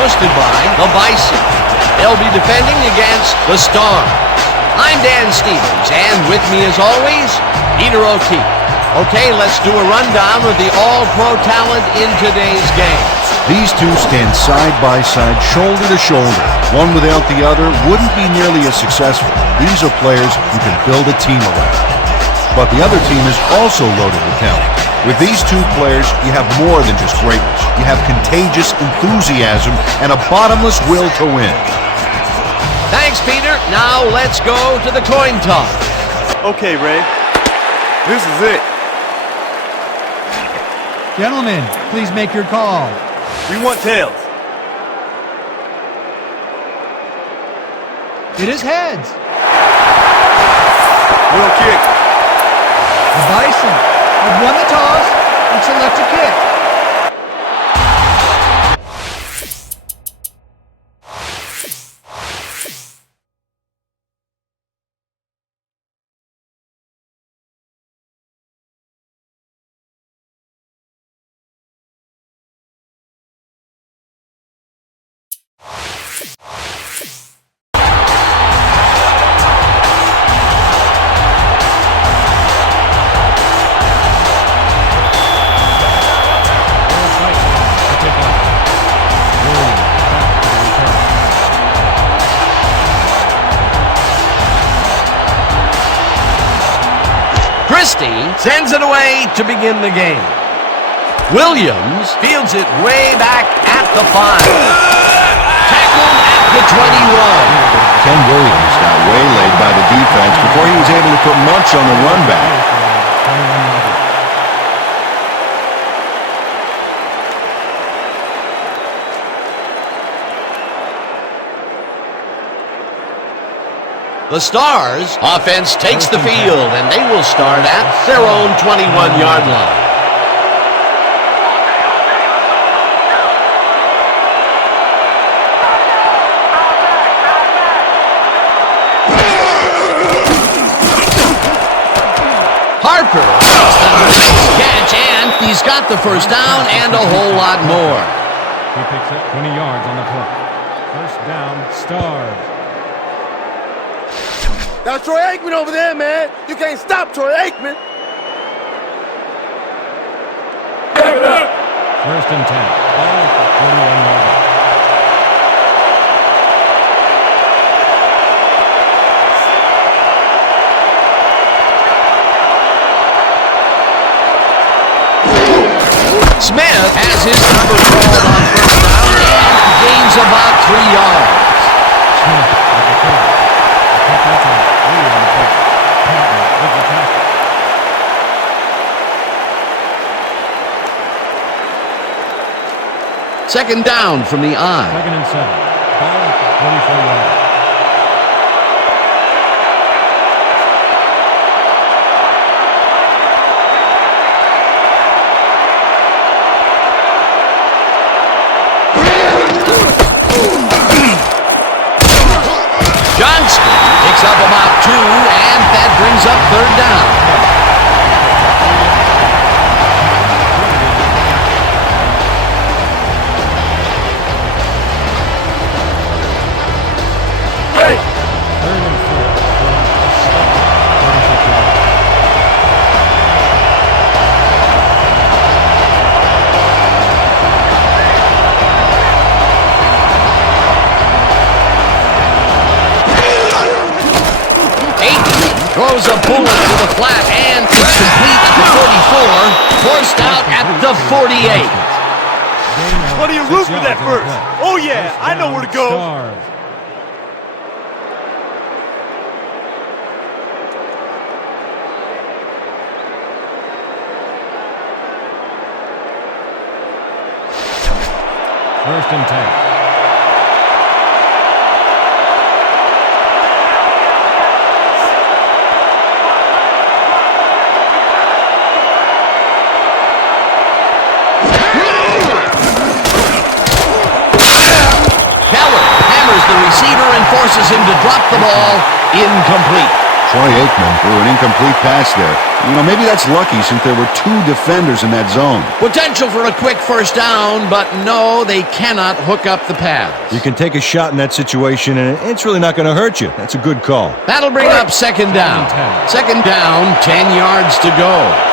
hosted by the Bison. They'll be defending against the Stars. I'm Dan Stevens, and with me as always, Peter O'Keefe. Okay, let's do a rundown of the all-pro talent in today's game. These two stand side by side, shoulder to shoulder. One without the other wouldn't be nearly as successful. These are players you can build a team around. But the other team is also loaded with talent. With these two players, you have more than just greatness. You have contagious enthusiasm and a bottomless will to win. Thanks, Peter. Now let's go to the coin toss. Okay, Ray. This is it. Gentlemen, please make your call. We want tails. It is heads. We'll kick. The Bison have won the toss and select a kick. Sends it away to begin the game. Williams fields it way back at the 5. Tackled at the 21. Ken Williams got waylaid by the defense before he was able to put much on the run back. The Stars offense takes the field, and they will start at their own 21-yard line. Harper makes the nice catch, and he's got the first down and a whole lot more. He picks up 20 yards on the play. First down, Stars. That's Troy Aikman over there, man. You can't stop Troy Aikman. First and 10. Ball at the 41-yard line. Smith has his number called on first down and gains about 3 yards. Smith at the 30. That's a 3 on the play. Patton with the tackle. Second down from the I. Second and 7. Ball at the 44-yard line. Johnston picks up about 2, and that brings up third down. Third and 4. Stop. 36 yards. Throws a bullet to the flat, and it's complete at the 44, forced out at the 48. What do you root for that first? Oh, yeah, I know where to go. Stars. First and 10. The receiver and forces him to drop the ball. Incomplete. Troy Aikman threw an incomplete pass there. You know, maybe that's lucky since there were 2 defenders in that zone. Potential for a quick first down, but no, they cannot hook up the pass. You can take a shot in that situation, and it's really not going to hurt you. That's a good call. That'll bring up second down. Second down, 10 yards to go.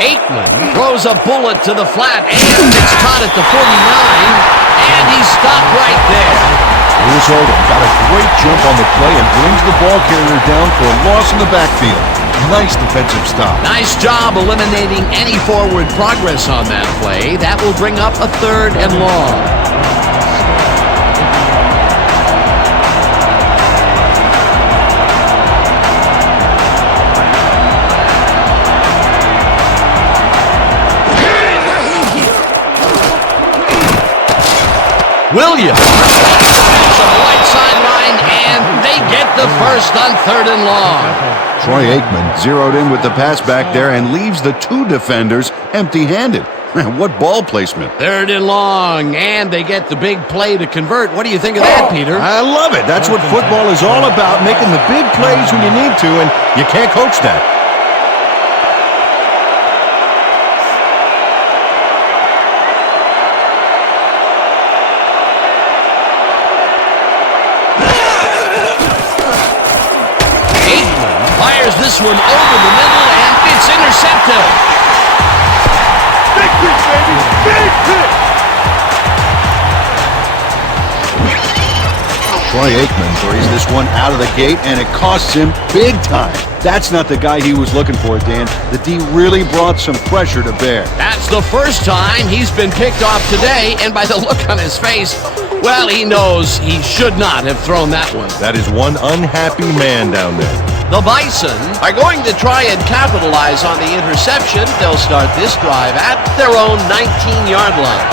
Aikman throws a bullet to the flat, and it's caught at the 49, and he's stopped right there. Lewis Oldham got a great jump on the play and brings the ball carrier down for a loss in the backfield. Nice defensive stop. Nice job eliminating any forward progress on that play. That will bring up a 3rd and long. Williams on the right sideline, and they get the first on 3rd and long. Troy Aikman zeroed in with the pass back there and leaves the 2 defenders empty-handed. What ball placement. 3rd and long, and they get the big play to convert. What do you think of that, Peter? I love it. That's what football is all about, making the big plays when you need to, and you can't coach that. This one over the middle, and it's intercepted. Big pick, baby! Big pick! Troy Aikman throws this one out of the gate, and it costs him big time. That's not the guy he was looking for, Dan. The D really brought some pressure to bear. That's the first time he's been picked off today, and by the look on his face, well, he knows he should not have thrown that one. That is one unhappy man down there. The Bison are going to try and capitalize on the interception. They'll start this drive at their own 19-yard line.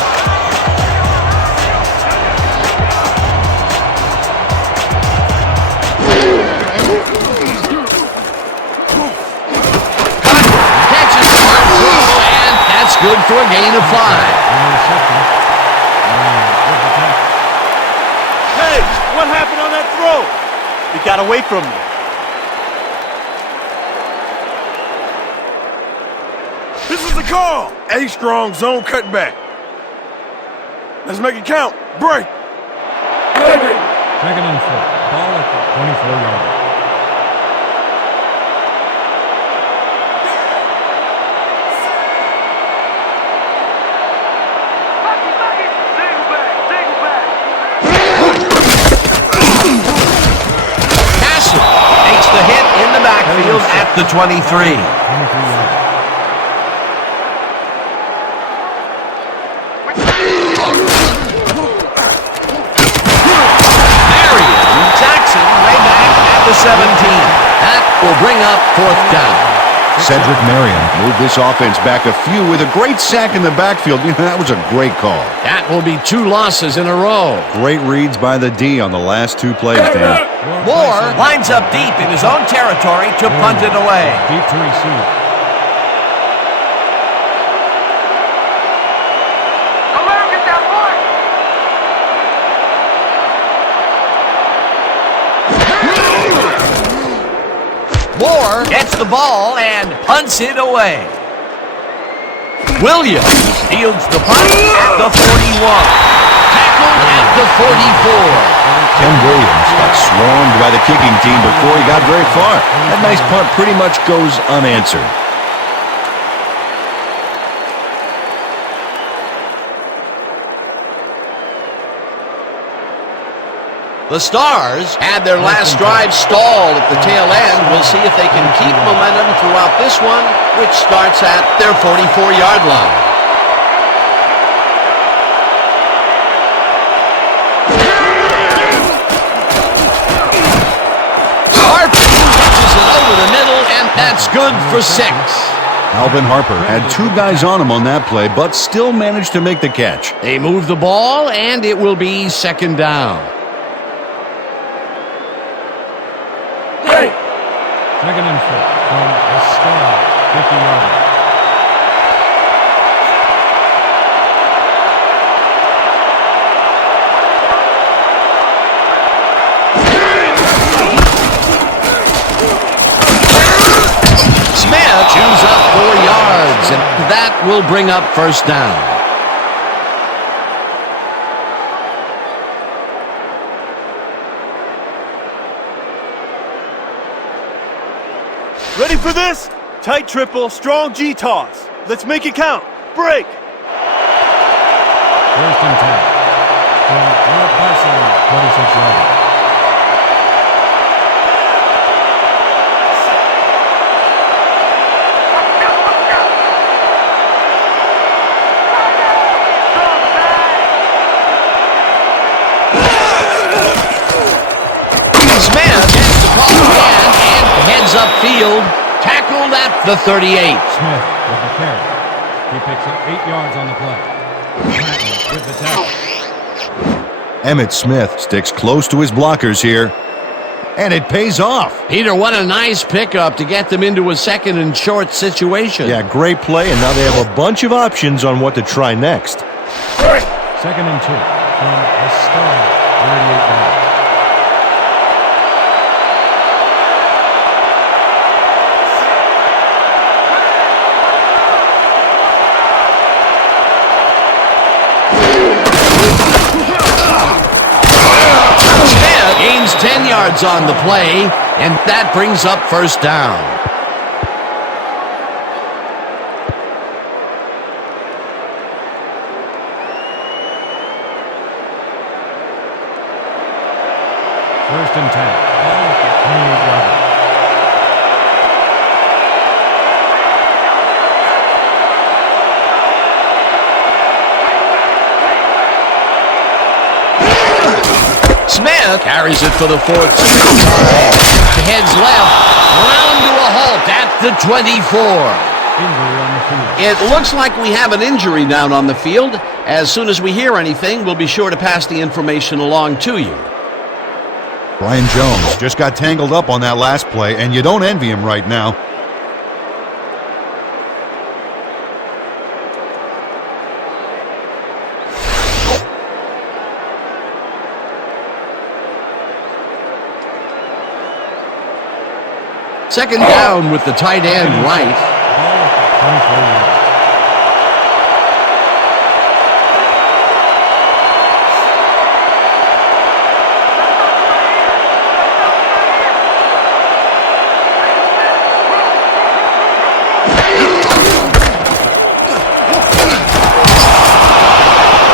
Catches the hard throw, and that's good for a gain of 5. Hey, what happened on that throw? He got away from me. This is the call. A-strong zone cutback. Let's make it count. Break. Second and 4. Ball at the 24-yard line. Castle takes the hit in the backfield at the 23. 23 yards. The 17. That will bring up 4th down. Cedric Marion moved this offense back a few with a great sack in the backfield. You know, that was a great call. That will be 2 losses in a row. Great reads by the D on the last 2 plays, Dan. Moore lines up deep in his own territory to punt it away. Deep to receive. Moore gets the ball and punts it away. Williams fields the punt at the 41. Tackled at the 44. Ken Williams got swarmed by the kicking team before he got very far. That nice punt pretty much goes unanswered. The Stars had their last drive stalled at the tail end. We'll see if they can keep momentum throughout this one, which starts at their 44-yard line. Harper catches it over the middle, and that's good for 6. Alvin Harper had 2 guys on him on that play, but still managed to make the catch. They move the ball, and it will be 2nd down. Second and 4 from the start, 50-yarder. Smith chews up 4 yards, and that will bring up first down. Ready for this? Tight triple, strong G-toss. Let's make it count. Break. First and 10 from Will Bison, 26-yarder. Upfield, tackled at the 38. Smith with the carry. He picks up 8 yards on the play. Patton with the tackle. Emmitt Smith sticks close to his blockers here, and it pays off. Peter, what a nice pickup to get them into a second and short situation. Yeah, great play, and now they have a bunch of options on what to try next. Second and 2 from the start, 38 yards. Gains 10 yards on the play, and that brings up first down. First and 10. Ball at the 28-yarder. Smith carries it for the 4th straight time. Heads left, round to a halt at the 24. Injury on the field. It looks like we have an injury down on the field. As soon as we hear anything, we'll be sure to pass the information along to you. Brian Jones just got tangled up on that last play, and you don't envy him right now. Second down with the tight end right. Ball at the 24-yarder.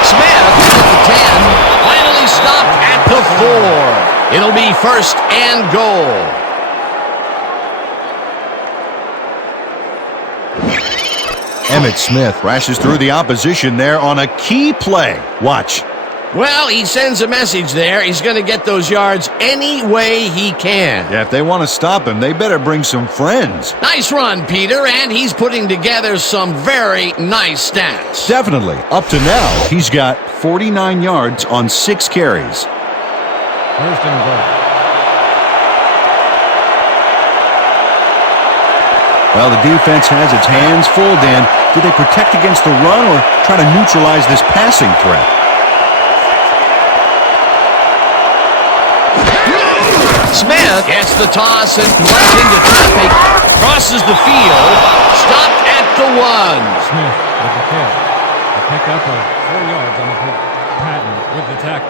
Smith at the 10, finally stopped at the 4. It'll be first and goal. Emmitt Smith crashes through the opposition there on a key play. Watch. Well, he sends a message there. He's going to get those yards any way he can. Yeah, if they want to stop him, they better bring some friends. Nice run, Peter, and he's putting together some very nice stats. Definitely. Up to now, he's got 49 yards on 6 carries. First and goal. Well, the defense has its hands full, Dan. Do they protect against the run or try to neutralize this passing threat? Smith gets the toss and runs into traffic, crosses the field, stopped at the 1. Smith with the carry. A pickup of 4 yards on the play. Patton with the tackle.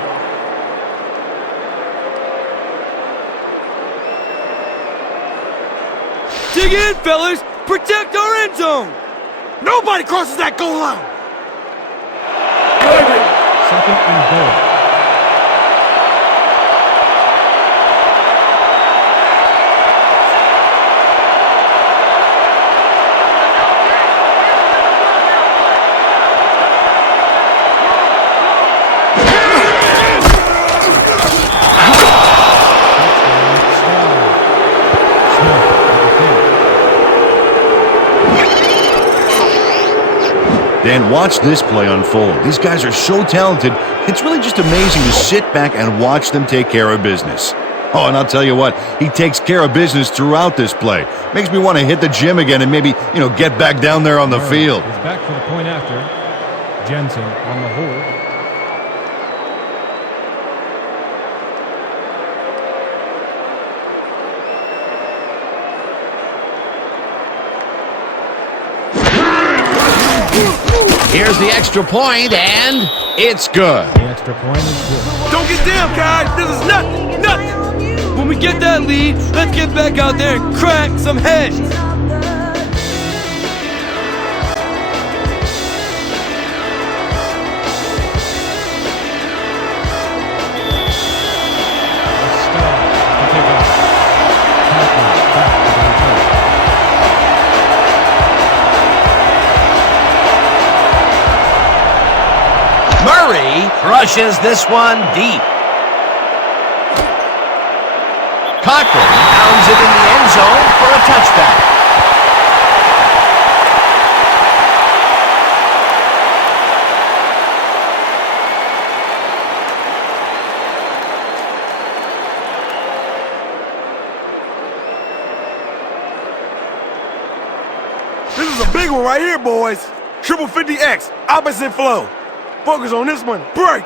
Dig in, fellas! Protect our end zone! Nobody crosses that goal line! Second and goal. Dan, watch this play unfold. These guys are so talented, it's really just amazing to sit back and watch them take care of business. Oh, and I'll tell you what, he takes care of business throughout this play. Makes me want to hit the gym again and maybe, get back down there on the field. He's back for the point after. Jensen on the hold. Here's the extra point, and it's good. The extra point is good. Don't get down, guys. This is nothing. Nothing. When we get that lead, let's get back out there and crack some heads. Murray crushes this one deep. Cochran pounds it in the end zone for a touchback. This is a big one right here, boys. Triple 50X, opposite flow. Focus on this one. Break.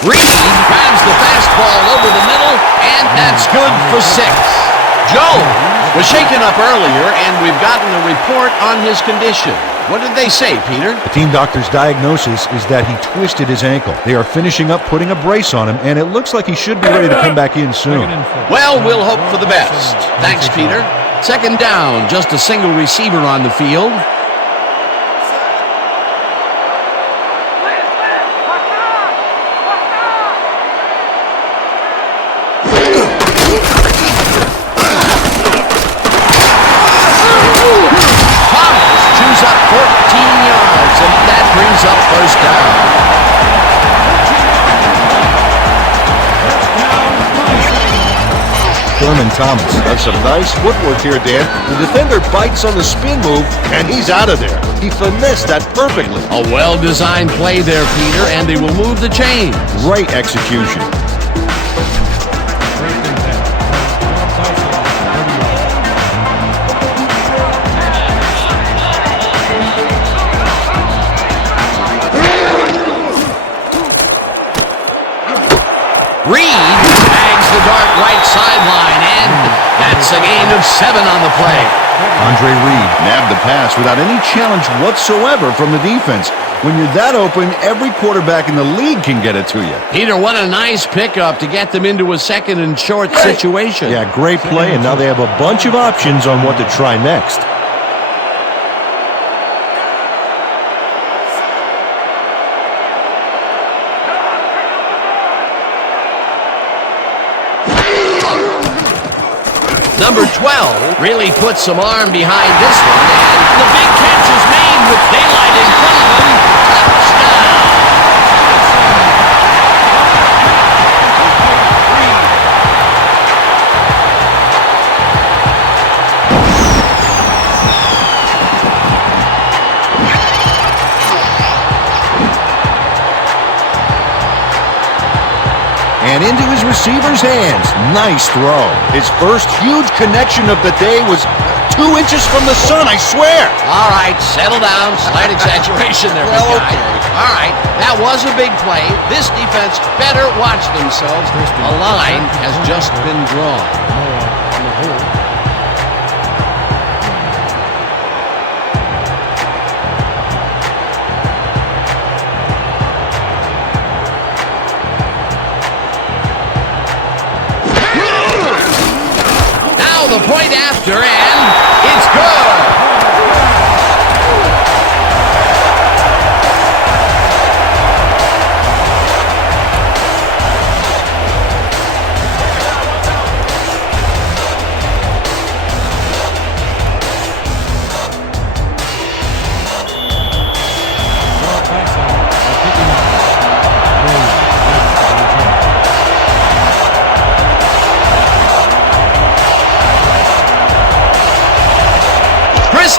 Reed grabs the fastball over the middle, and that's good for 6. Jones was shaken up earlier, and we've gotten a report on his condition. What did they say, Peter? The team doctor's diagnosis is that he twisted his ankle. They are finishing up putting a brace on him, and it looks like he should be ready to come back in soon. Well, we'll hope for the best. Thanks, Peter. Second down, just a single receiver on the field. Up 14 yards, and that brings up first down. Thurman Thomas does some nice footwork here, Dan. The defender bites on the spin move, and he's out of there. He finessed that perfectly. A well-designed play there, Peter, and they will move the chains. Great execution. Reed bags the dart right sideline, and that's a gain of 7 on the play. Andre Reed nabbed the pass without any challenge whatsoever from the defense. When you're that open, every quarterback in the league can get it to you. Peter, what a nice pickup to get them into a second and short situation. Yeah, great play, and now they have a bunch of options on what to try next. Number 12 really puts some arm behind this one, and the big catch is made with daylight in front of him. Touchdown! And into his receiver's hands. Nice throw. His first huge connection of the day was 2 inches from the sun, I swear. All right, settle down. Slight exaggeration there, big guy. All right, that was a big play. This defense better watch themselves. A line has just been drawn. The point after, and it's good.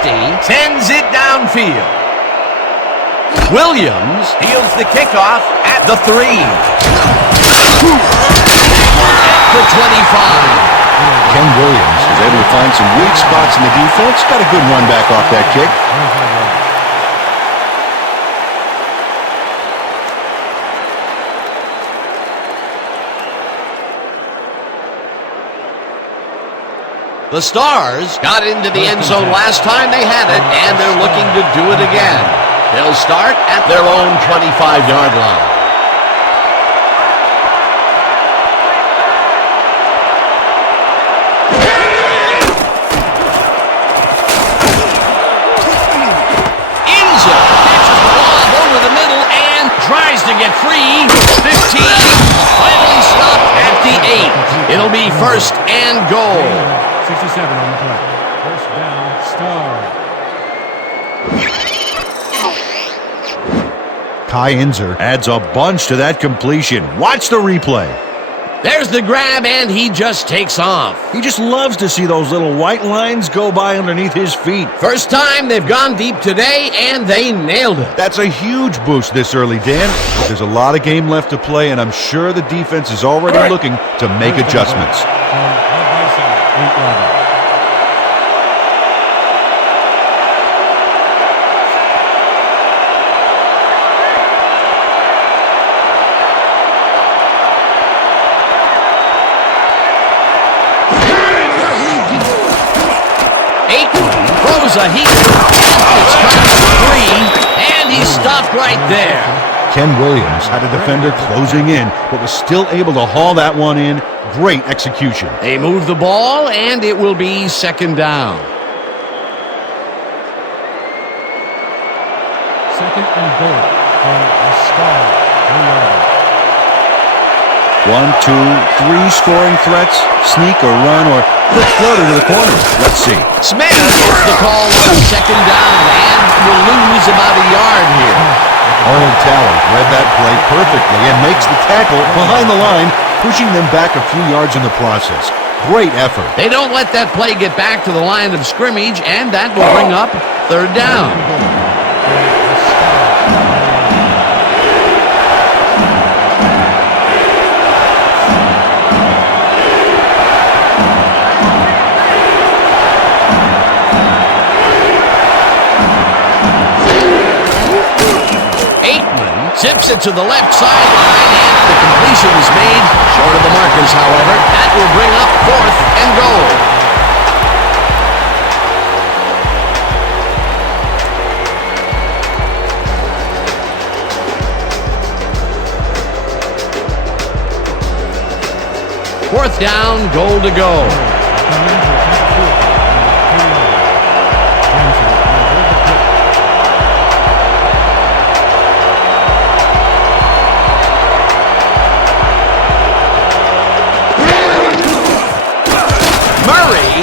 sends it downfield. Williams fields the kickoff at the 3. At the 25. Ken Williams is able to find some weak spots in the defense. Got a good run back off that kick. The Stars got into the end zone last time they had it, and they're looking to do it again. They'll start at their own 25-yard line. Enzo catches the lob over the middle and tries to get free. 15, finally stopped at the 8. It'll be first and goal. 67 on the play. First down, Star. Kai Inzer adds a bunch to that completion. Watch the replay. There's the grab, and he just takes off. He just loves to see those little white lines go by underneath his feet. First time they've gone deep today, and they nailed it. That's a huge boost this early, Dan. But there's a lot of game left to play, and I'm sure the defense is already looking to make adjustments. 8-11. Throws a heater. It's trying to 3, and he stopped right there. Ken Williams had a defender closing in, but was still able to haul that one in. Great execution. They move the ball, and it will be second down. Second and goal from the Star. 1, 2, 3 scoring threats, sneak or run, or quick floater to the corner. Let's see. Smith gets the call on second down, and will lose about a yard here. Arnold Talley read that play perfectly and makes the tackle behind the line, pushing them back a few yards in the process. Great effort. They don't let that play get back to the line of scrimmage, and that will bring up third down. Zips it to the left sideline, and the completion is made short of the markers, however. That will bring up fourth and goal. Fourth down, goal to go.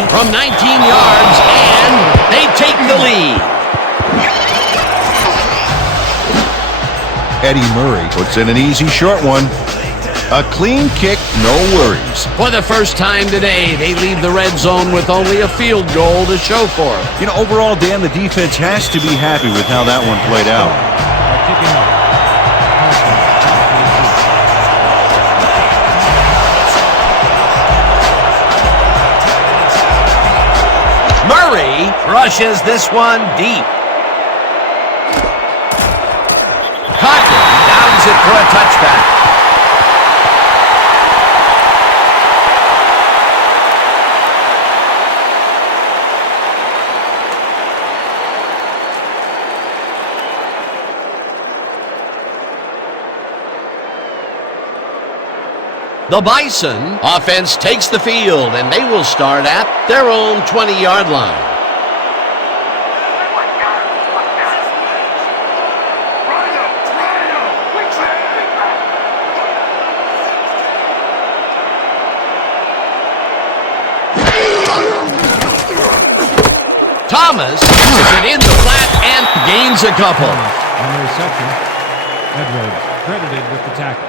From 19 yards, and they take the lead. Eddie Murray puts in an easy short one. A clean kick, no worries. For the first time today, they leave the red zone with only a field goal to show for it. You know, overall, Dan, the defense has to be happy with how that one played out. Kicking off. Murray rushes this one deep. Cotton downs it for a touchback. The Bison offense takes the field, and they will start at their own 20-yard line. Thomas puts it in the flat and gains a couple. On the reception, Edwards credited with the tackle.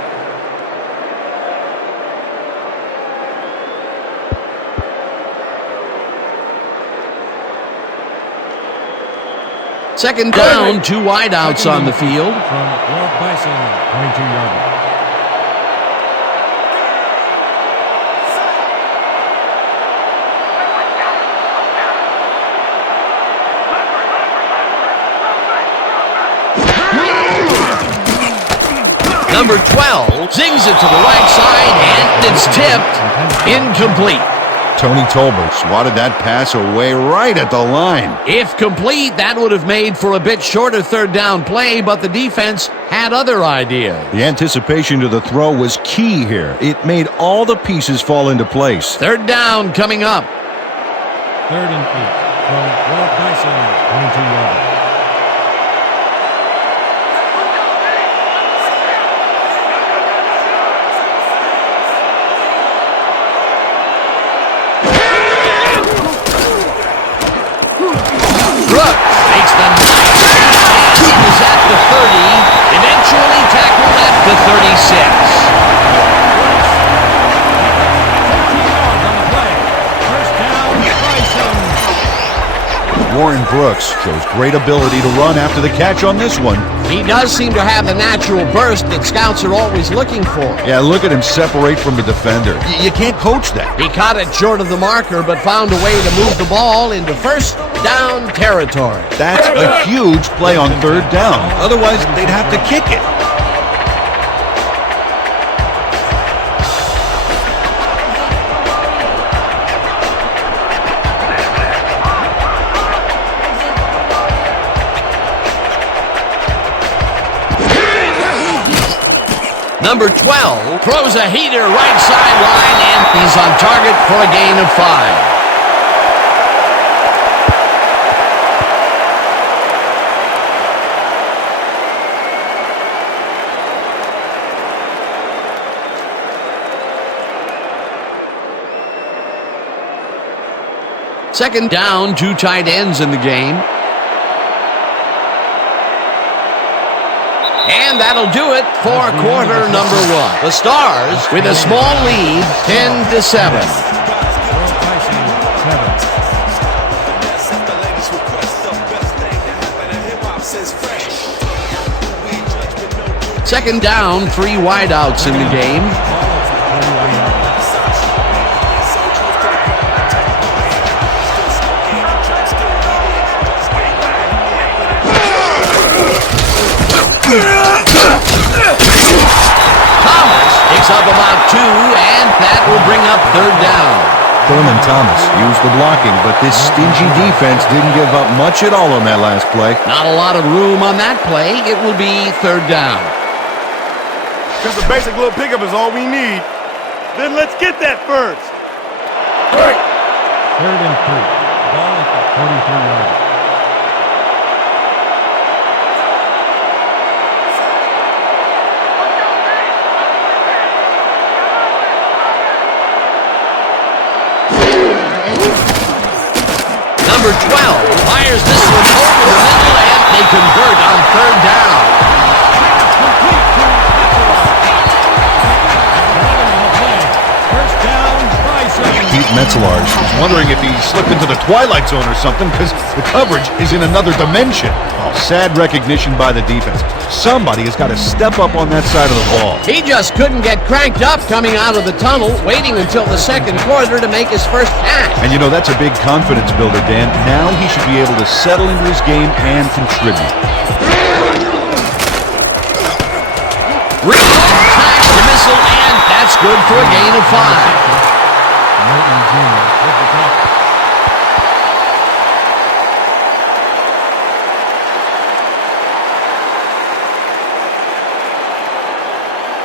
Second down, 2 wideouts on the field. From Walt Bison, 22-yard. Number 12 zings it to the right side, and it's tipped. Incomplete. Tony Tolbert swatted that pass away right at the line. If complete, that would have made for a bit shorter third down play, but the defense had other ideas. The anticipation to the throw was key here. It made all the pieces fall into place. Third down coming up. 3rd and 8 from Walt Bison, 22-yard. Makes the nice catch. He was at the 30, eventually tackled at the 36. Warren Brooks shows great ability to run after the catch on this one. He does seem to have the natural burst that scouts are always looking for. Yeah, look at him separate from the defender. You can't coach that. He caught it short of the marker, but found a way to move the ball into first down territory. That's a huge play on third down. Otherwise, they'd have to kick it. Number 12 throws a heater right sideline, and he's on target for a gain of 5. Second down, 2 tight ends in the game. And that'll do it for quarter number 1. The Stars with a small lead, 10-7. Second down, 3 wideouts in the game. Thomas picks up about 2, and that will bring up third down. Thurman Thomas used the blocking, but this stingy defense didn't give up much at all on that last play. Not a lot of room on that play. It will be third down. Just a basic little pickup is all we need. Then let's get that first. 3rd and 3. Ball at the 43-yard. Number 12 fires this one over the middle, and they convert on third down. First down, Bison. Pete Metzelaars is wondering if he slipped into the twilight zone or something because the coverage is in another dimension. Oh, sad recognition by the defense. Somebody has got to step up on that side of the ball. He just couldn't get cranked up coming out of the tunnel, waiting until the second quarter to make his first catch. And you know, that's a big confidence builder, Dan. Now he should be able to settle into his game and contribute. Tracks the missile, and that's good for a gain of 5. Norton Jr. with the tackle.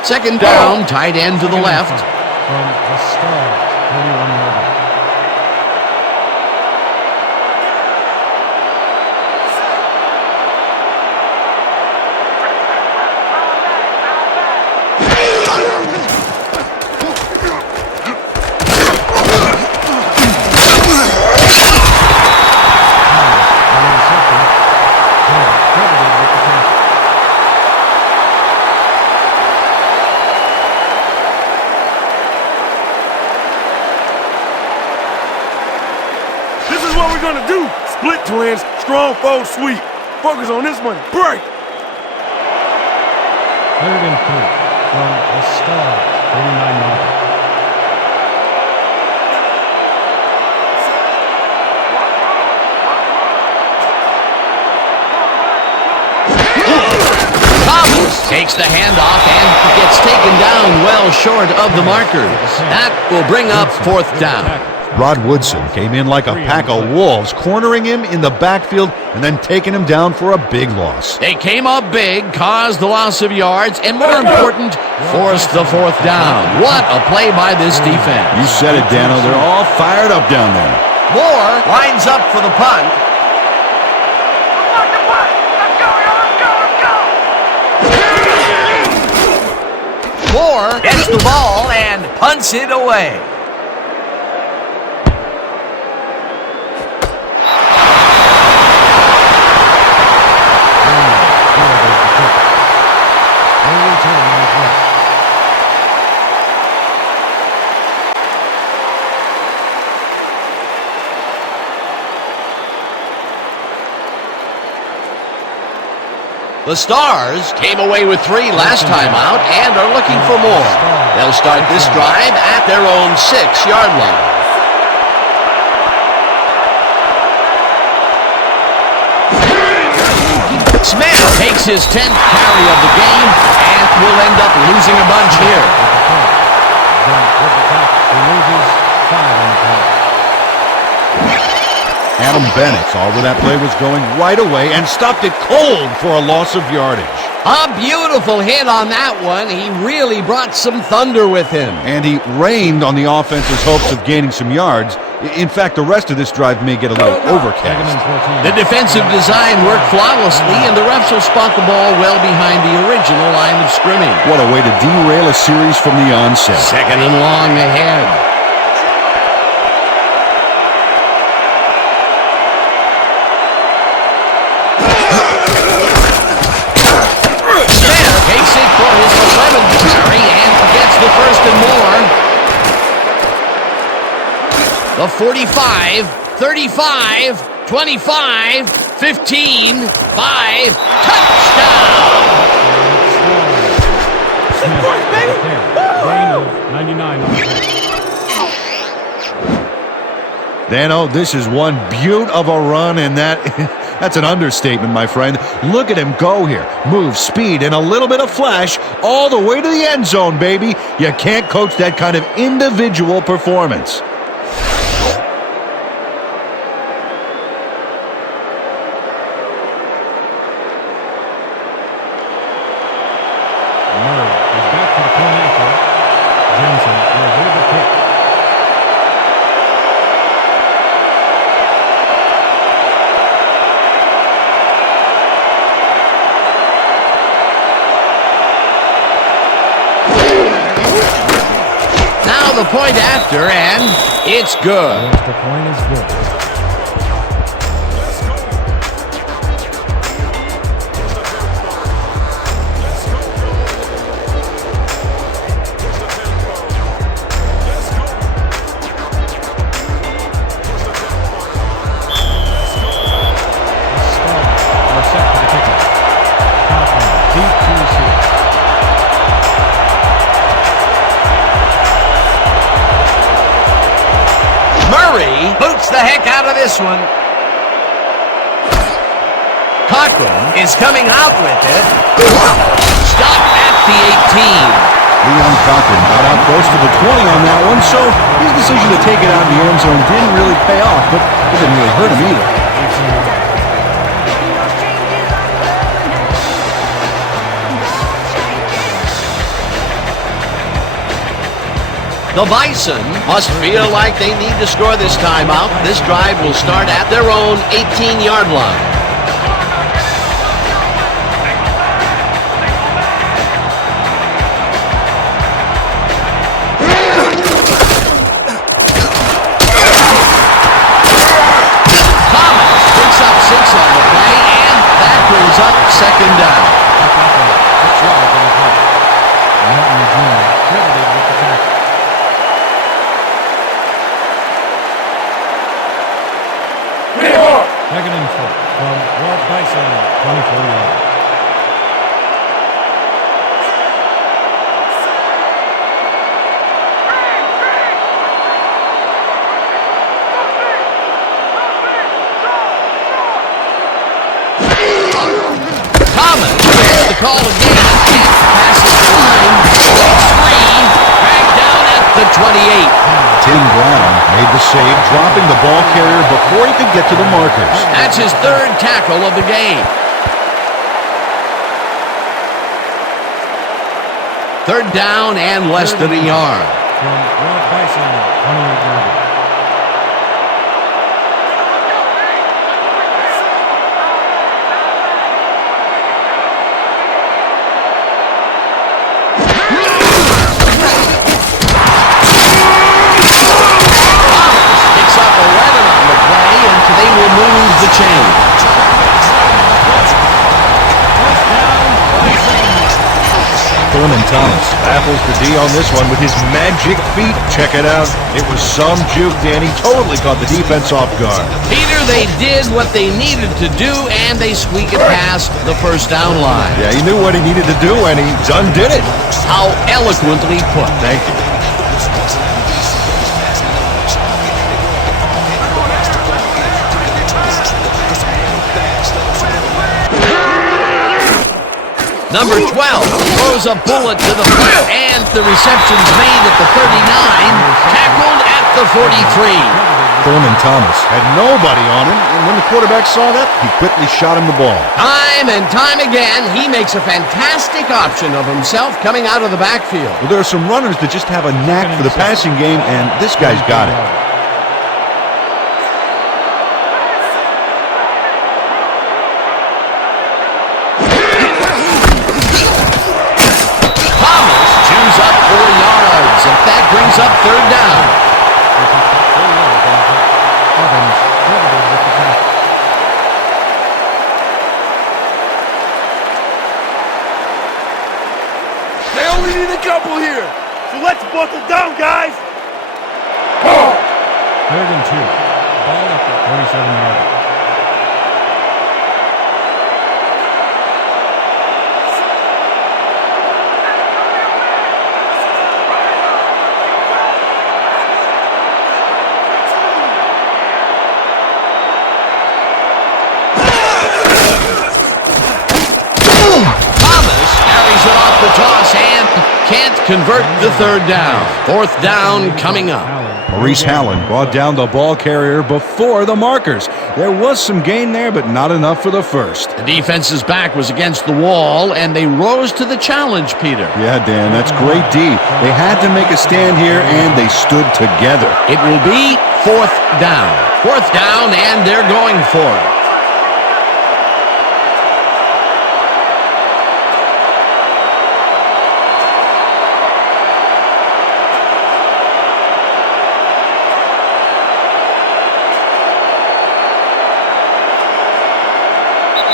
Second down, tight end to the left. From the Stars, 41-yard. This is what we're gonna do. Split twins, strong foe sweep. Focus on this one. Break. 3rd and 3 from the Stars, 39 yards. Takes the handoff and gets taken down well short of the markers. That will bring up 4th down. Rod Woodson came in like a pack of wolves, cornering him in the backfield and then taking him down for a big loss. They came up big, caused the loss of yards, and more important, forced the 4th down. What a play by this defense. You said it, Dano. They're all fired up down there. Moore lines up for the punt. Moore gets the ball and punts it away. The Stars came away with 3 last time out and are looking for more. They'll start this drive at their own 6-yard line. Smith takes his 10th carry of the game and will end up losing a bunch here. He loses 5 on the play. Adam Bennett saw where that play was going right away and stopped it cold for a loss of yardage. A beautiful hit on that one. He really brought some thunder with him. And he rained on the offense's hopes of gaining some yards. In fact, the rest of this drive may get a little overcast. The defensive design worked flawlessly, and the refs will spot the ball well behind the original line of scrimmage. What a way to derail a series from the onset. 2nd and long ahead. Smith takes it for his 11th carry and gets the 1st and more. The 45, 35, 25, 15, 5, touchdown! Gain of 99 on the play. Dano, this is one beaut of a run, and that's an understatement, my friend. Look at him go here. Move, speed, and a little bit of flash all the way to the end zone, baby. You can't coach that kind of individual performance. Murray is back to the point after. Jensen will hold the kick. Now the point after, and it's good. Yes, the point is good. Boots the heck out of this one. Cochran is coming out with it. Stop at the 18. Leon Cochran got out close to the 20 on that one, so his decision to take it out of the end zone didn't really pay off, but it didn't really hurt him either. The Bison must feel like they need to score this time out. This drive will start at their own 18-yard line. Thomas picks up 6 on the play, and that brings up 2nd down. Martin Jr. credited with the tackle. Second and 4 from call again. Passes the line. 3. Back down at the 28. Tim Brown made the save, dropping the ball carrier before he could get to the markers. That's his third tackle of the game. Third down and less than a yard. From Rod Bison, 28-yarder. Picks up 11 on the play, and they will move the chain. Thurman Thomas baffles the D on this one with his magic feet. Check it out. It was some juke, Danny. Totally caught the defense off guard. Peter, they did what they needed to do, and they squeak it past the first down line. Yeah, he knew what he needed to do, and he done did it. How eloquently put. Thank you. Number 12 throws a bullet to the flat, and the reception's made at the 39, tackled at the 43. Thurman Thomas had nobody on him, and when the quarterback saw that, he quickly shot him the ball. Time and time again, he makes a fantastic option of himself coming out of the backfield. Well, there are some runners that just have a knack for the passing game, and this guy's got it. That brings up third down. They only need a couple here, so let's buckle down, guys. 3rd and 2. Ball at the 37-yarder. The toss and can't convert the third down. 4th down coming up. Maurice Hallen brought down the ball carrier before the markers. There was some gain there, but not enough for the first. The defense's back was against the wall, and they rose to the challenge, Peter. Yeah, Dan, that's great D. They had to make a stand here, and they stood together. It will be 4th down. 4th down, and they're going for it.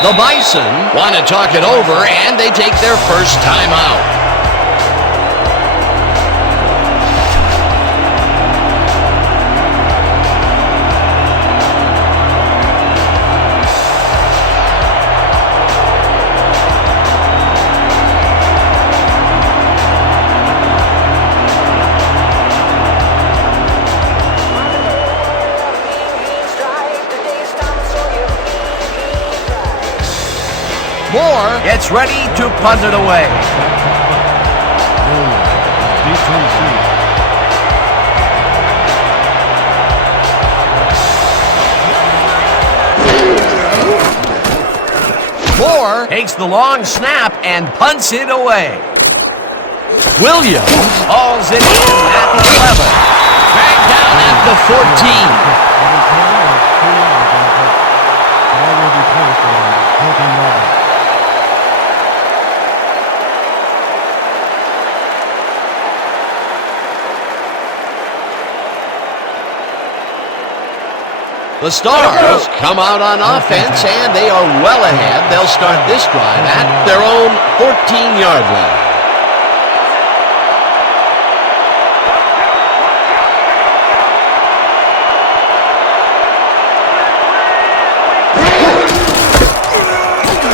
The Bison want to talk it over, and they take their first time out. Moore gets ready to punt it away. Moore takes the long snap and punts it away. Williams hauls it in at the 11. Back down at the 14. The Stars come out on offense, and they are well ahead. They'll start this drive at their own 14-yard line.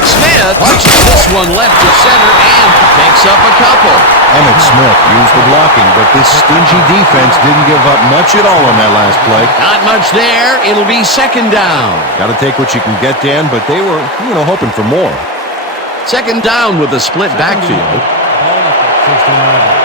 Smith punches this one left to center and picks up a couple. Emmett Smith used the blocking, but this stingy defense didn't give up much at all on that last play. Not much there. It'll be 2nd down. Got to take what you can get, Dan, but they were, hoping for more. Second down with a split backfield. Ball at the 16-yard line.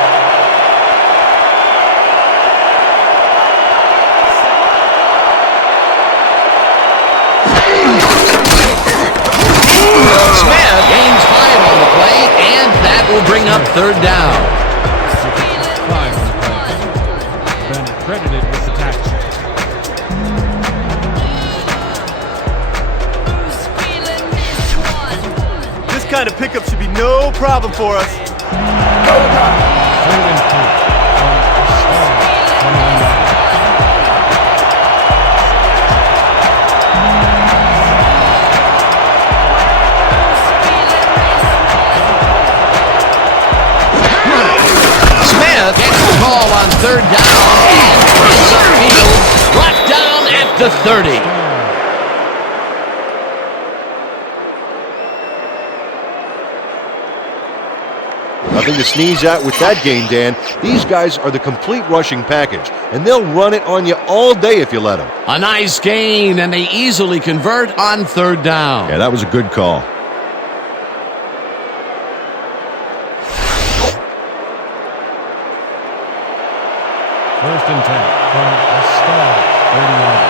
Smith gains 5 on the play, and that will bring up third down. 5 on the play. Been credited with the tackle. This kind of pickup should be no problem for us. Third and 2 from the start, 21 yards. Smith gets the call on third down and runs upfield, brought down at the 30. Nothing to sneeze at with that game, Dan. These guys are the complete rushing package, and they'll run it on you all day if you let them. A nice gain, and they easily convert on third down. Yeah, that was a good call. First and 10 from the start, 30 yards.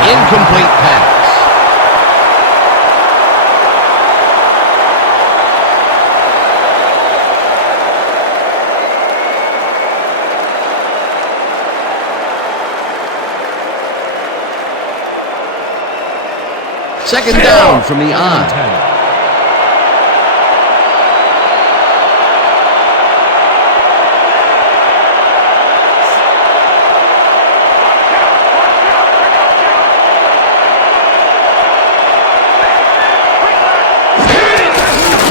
Incomplete pass. Second down from the eye.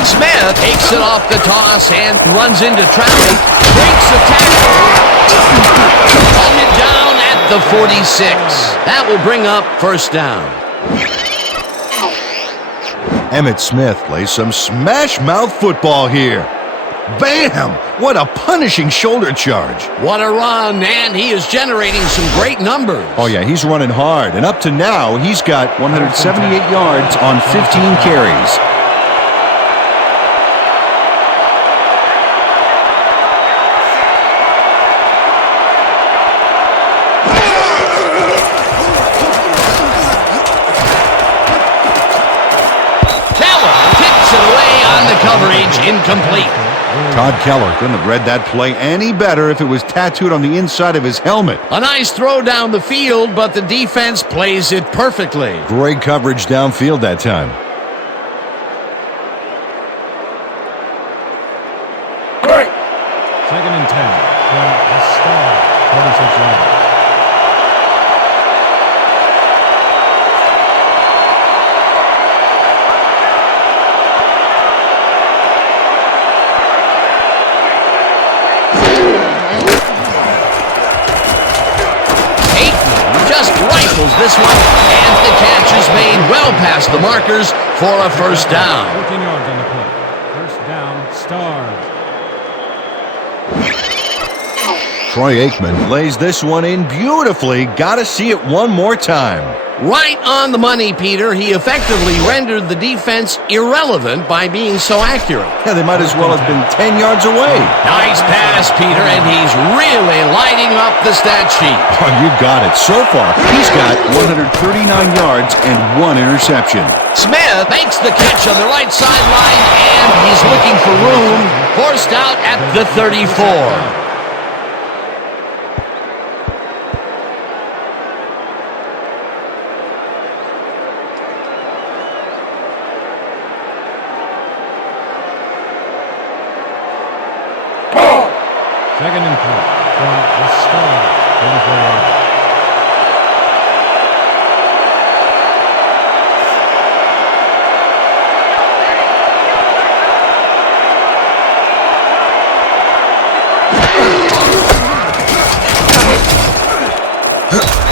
Smith takes it off the toss and runs into traffic, breaks the tackle, on it down at the 46. That will bring up first down. Emmitt Smith plays some smash-mouth football here. Bam! What a punishing shoulder charge. What a run, and he is generating some great numbers. Oh, yeah, he's running hard, and up to now, he's got 178 yards on 15 carries. Coverage incomplete. Todd Keller couldn't have read that play any better if it was tattooed on the inside of his helmet. A nice throw down the field, but the defense plays it perfectly. Great coverage downfield that time. Second and 10 from the start, 36 yards. Rifles this one, and the catch is made well past the markers for a first down. 14 yards on the play. First down, Stars. Troy Aikman lays this one in beautifully. Gotta see it one more time. Right on the money, Peter. He effectively rendered the defense irrelevant by being so accurate. Yeah, they might as well have been 10 yards away. Nice pass, Peter, and he's really lighting up the stat sheet. Oh, you got it. So far, he's got 139 yards and 1 interception. Smith makes the catch on the right sideline, and he's looking for room. Forced out at the 34. Second and 10 from the start, 34 yards.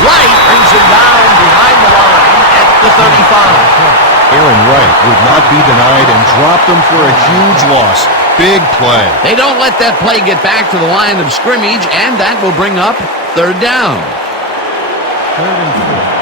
Wright brings him down behind the line at the 35. Aaron Wright would not be denied and dropped them for a huge loss. Big play. They don't let that play get back to the line of scrimmage, and that will bring up third down. 3rd and 4.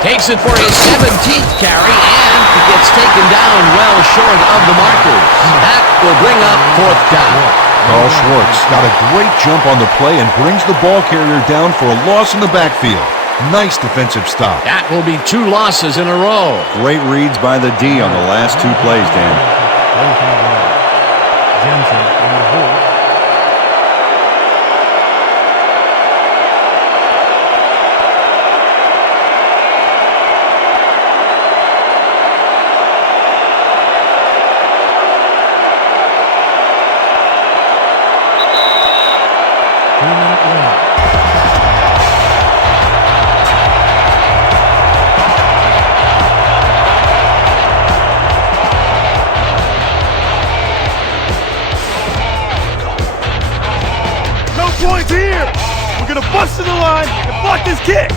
Takes it for his 17th carry, and he gets taken down well short of the markers. That will bring up 4th down. Carl Schwartz got a great jump on the play and brings the ball carrier down for a loss in the backfield. Nice defensive stop. That will be 2 losses in a row. Great reads by the D on the last 2 plays, Dan. 35 yards. Jensen on the hold. Points here! We're gonna bust to the line and block this kick!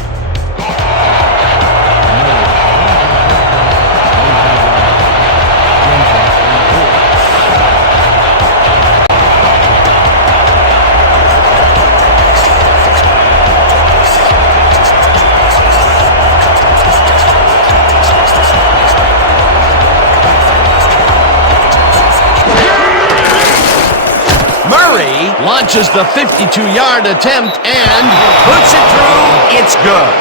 Launches the 52-yard attempt and puts it through. It's good.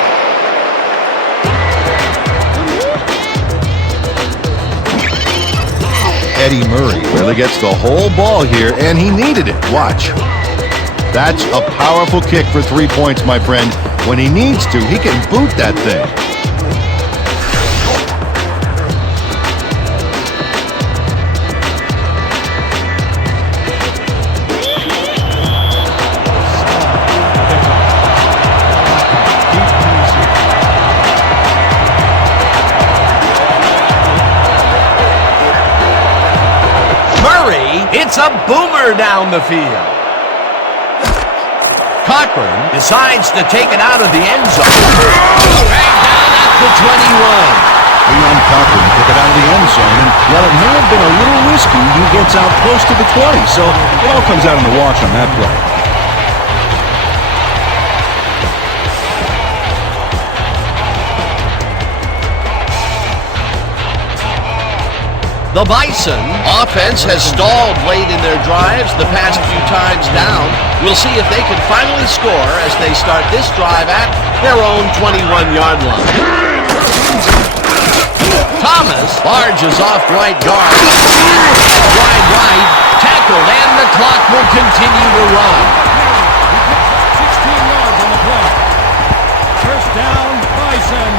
Eddie Murray really gets the whole ball here, and he needed it. Watch. That's a powerful kick for 3 points, my friend. When he needs to, he can boot that thing. It's a boomer down the field. Cochran decides to take it out of the end zone. Right down at the 21. Leon Cochran took it out of the end zone, and while it may have been a little risky, he gets out close to the 20, so it all comes out in the wash on that play. The Bison offense has stalled late in their drives the past few times down. We'll see if they can finally score as they start this drive at their own 21-yard line. Thomas barges off right guard. Wide right, tackled, and the clock will continue to run. 16 yards on the play. First down, Bison.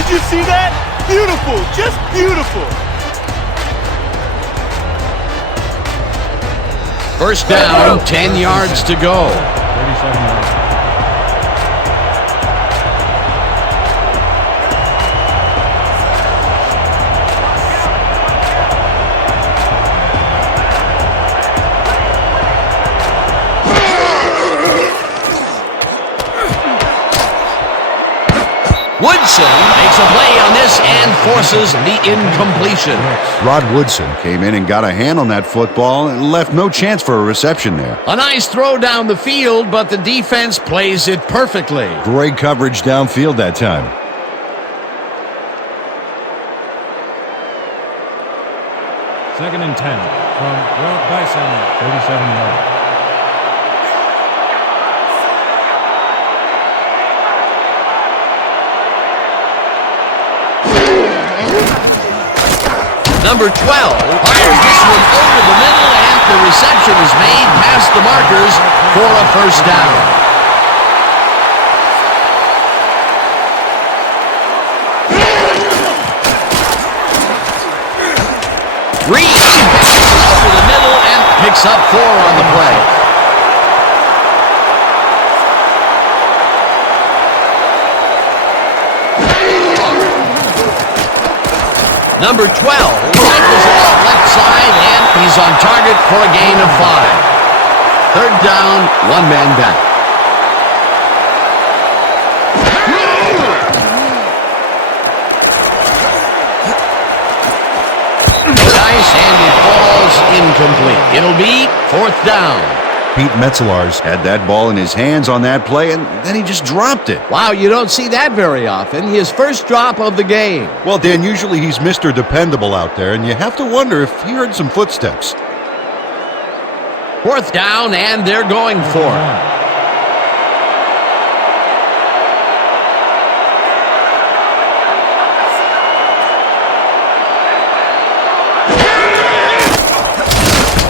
Did you see that? Beautiful, just beautiful. First down, 10 yards to go. 37 yards. Woodson makes a play on this and forces the incompletion. Rod Woodson came in and got a hand on that football and left no chance for a reception there. A nice throw down the field, but the defense plays it perfectly. Great coverage downfield that time. Second and 10 from Rod Bison, 37 yards. Number 12 fires this one over the middle, and the reception is made past the markers for a first down. Reed passes over the middle and picks up 4 on the play. Number 12 rifles it off left side, and he's on target for a gain of 5. Third down, one man down. Nice, and it falls incomplete. It'll be fourth down. Pete Metzelaars had that ball in his hands on that play, and then he just dropped it. Wow, you don't see that very often. His first drop of the game. Well, Dan, usually he's Mr. Dependable out there, and you have to wonder if he heard some footsteps. Fourth down, and they're going for it.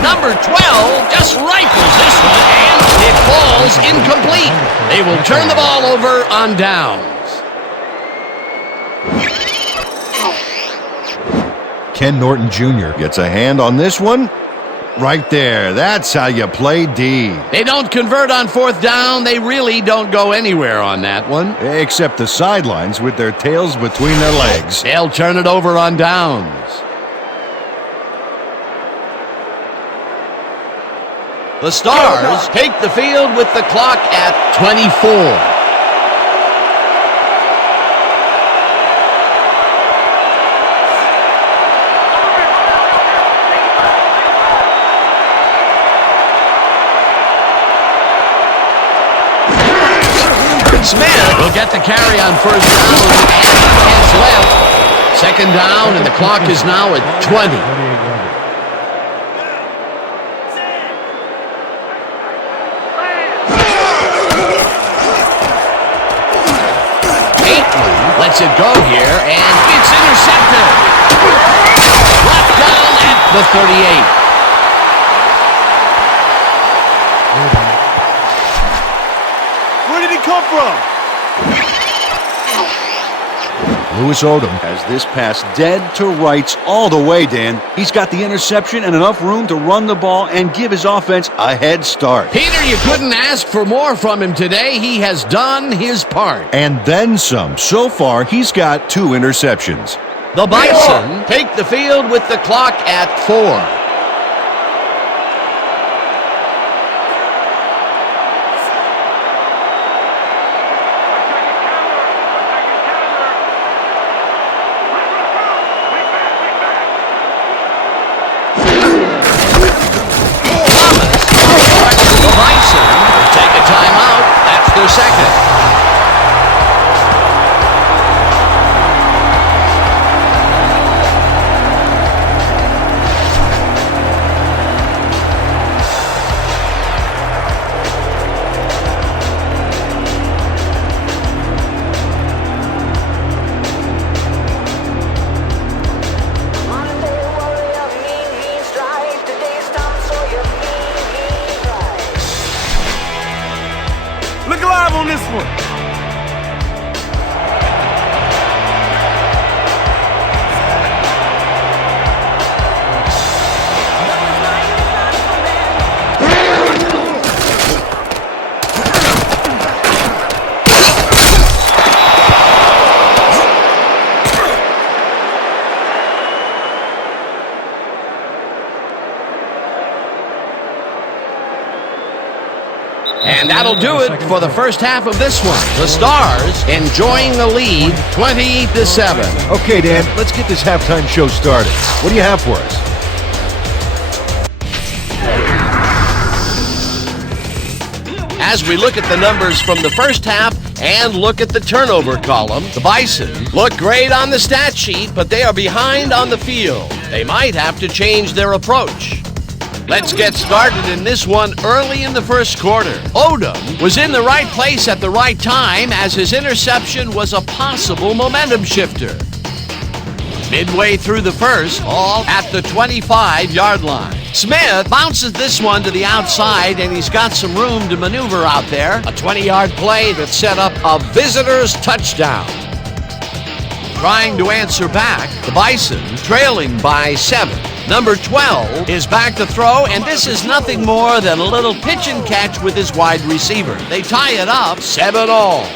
Number 12 just rifles this one, and it falls incomplete. They will turn the ball over on downs. Ken Norton Jr. gets a hand on this one. Right there. That's how you play D. They don't convert on fourth down. They really don't go anywhere on that one. Except the sidelines with their tails between their legs. They'll turn it over on downs. The Stars take the field with the clock at 24. Smith will get the carry on first down, and hands left. Second down, and the clock is now at 20. Lets it go here, and it's intercepted. Brought down at the 38. Where did he come from? Lewis Odom has this pass dead to rights all the way, Dan. He's got the interception and enough room to run the ball and give his offense a head start. Peter, you couldn't ask for more from him today. He has done his part. And then some. So far, he's got 2 interceptions. The Bison take the field with the clock at 4. Look alive on this one. And that'll do it for the first half of this one. The Stars enjoying the lead 20-7. Okay, Dan, let's get this halftime show started. What do you have for us? As we look at the numbers from the first half and look at the turnover column, the Bison look great on the stat sheet, but they are behind on the field. They might have to change their approach. Let's get started in this one early in the first quarter. Odom was in the right place at the right time as his interception was a possible momentum shifter. Midway through the first, all at the 25-yard line. Smith bounces this one to the outside, and he's got some room to maneuver out there. A 20-yard play that set up a visitor's touchdown. Trying to answer back, the Bison trailing by 7. Number 12 is back to throw, and this is nothing more than a little pitch and catch with his wide receiver. They tie it up 7-all.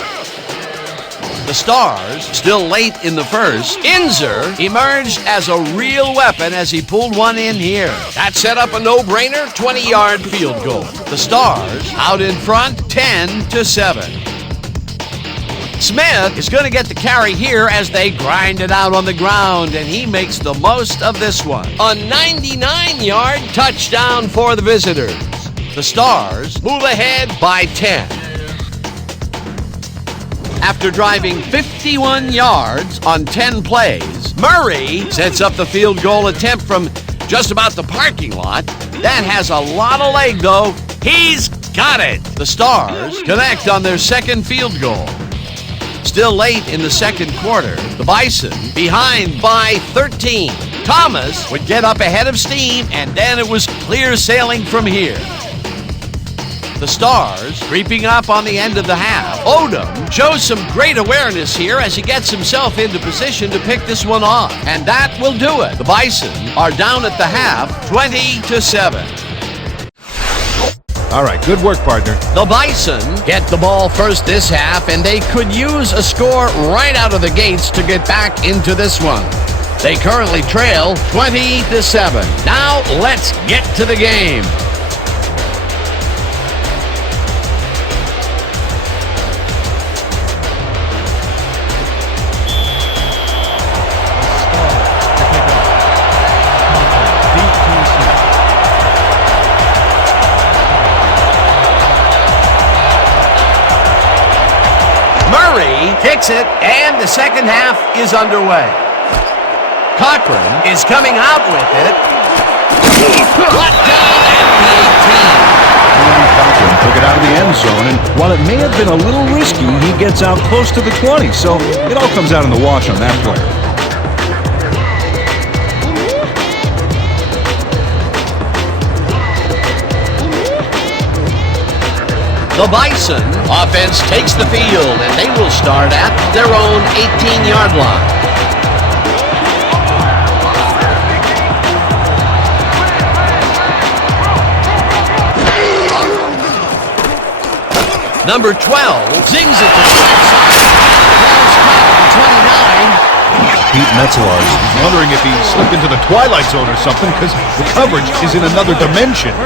The Stars, still late in the first, Inzer emerged as a real weapon as he pulled one in here. That set up a no-brainer 20-yard field goal. The Stars out in front 10-7. Smith is going to get the carry here as they grind it out on the ground, and he makes the most of this one. A 99-yard touchdown for the visitors. The Stars move ahead by 10. After driving 51 yards on 10 plays, Murray sets up the field goal attempt from just about the parking lot. That has a lot of leg, though. He's got it. The Stars connect on their second field goal. Still late in the second quarter, the Bison behind by 13. Thomas would get up ahead of steam, and then it was clear sailing from here. The Stars creeping up on the end of the half. Odom shows some great awareness here as he gets himself into position to pick this one off. And that will do it. The Bison are down at the half, 20-7. All right, good work, partner. The Bison get the ball first this half, and they could use a score right out of the gates to get back into this one. They currently trail 20-7. Now let's get to the game. Kicks it, and the second half is underway. Cochran is coming out with it. Brought down at the 18. Cochran took it out of the end zone, and while it may have been a little risky, he gets out close to the 20, so it all comes out in the wash on that play. The Bison offense takes the field, and they will start at their own 18-yard line. Number 12 zings it to the backside. Ball's caught at the 29. Pete Metzelaar is wondering if he slipped into the twilight zone or something because the coverage is in another dimension.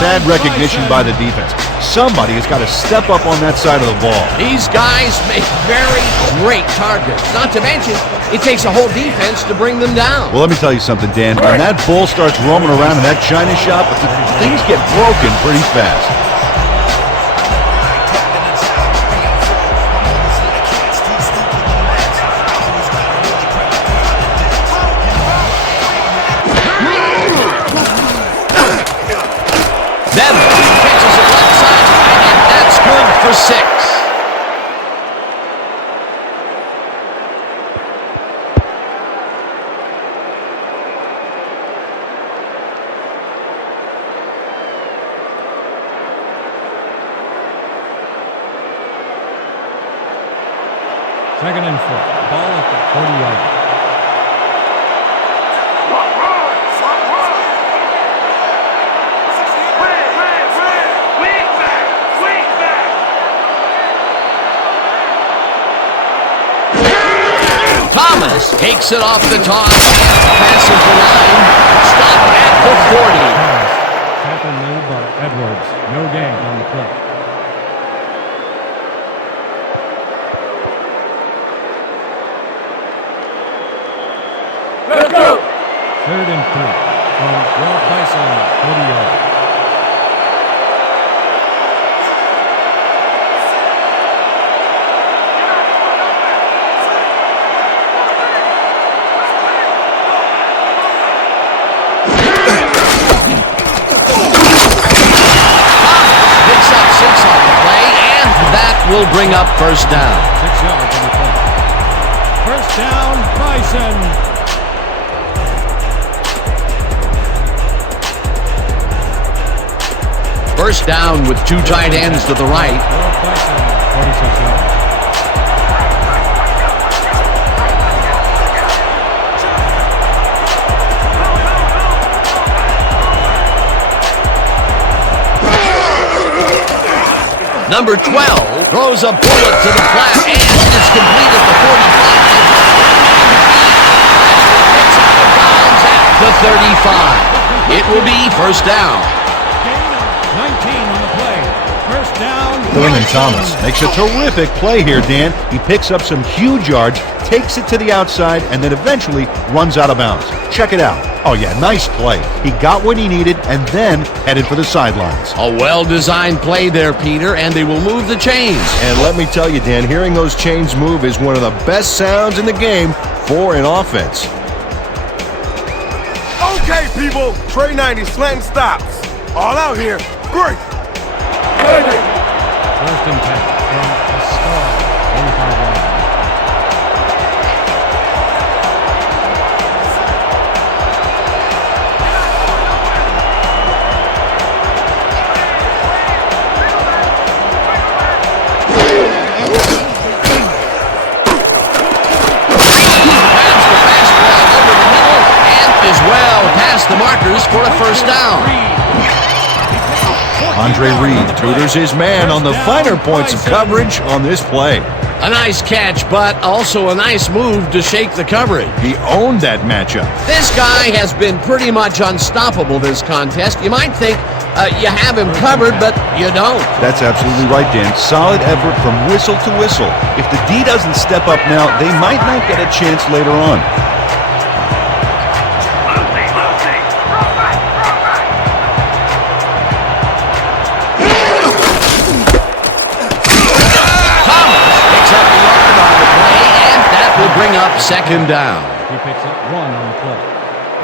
Sad recognition by the defense. Somebody has got to step up on that side of the ball. These guys make very great targets. Not to mention, it takes a whole defense to bring them down. Well, let me tell you something, Dan. When that bull starts roaming around in that china shop, things get broken pretty fast. For 6. Second and 4. Ball at the 40-yard line. Thomas takes it off the toss and passes the line. Stop at the 40. Tackle made by Edwards. No gain on the play. Let's go. Third and 3. From Walt Bison, 40 yards. Will bring up first down. 6 yards on the play. First down, Bison. First down with two tight ends to the right. Bison, 46 yards. Number 12 throws a bullet to the flat, and it's complete at the 45. It's out of bounds at the 35. It will be first down. Gain of 19 on the play. First down. Thurman Thomas makes a terrific play here, Dan. He picks up some huge yards, takes it to the outside, and then eventually runs out of bounds. Check it out. Oh, yeah, nice play. He got what he needed and then headed for the sidelines. A well-designed play there, Peter, and they will move the chains. And let me tell you, Dan, hearing those chains move is one of the best sounds in the game for an offense. Okay, people. Trey 90 slanting stops. All out here. Break. First and 10 from the star. 45 yards. The markers for a first down. Andre Reed tutors his man on the finer points of coverage on this play. A nice catch, but also a nice move to shake the coverage. He owned that matchup. This guy has been pretty much unstoppable this contest. You might think you have him covered, but you don't. That's absolutely right, Dan. Solid effort from whistle to whistle. If the D doesn't step up now, they might not get a chance later on. Bring up second down. He picks up 1 on the play.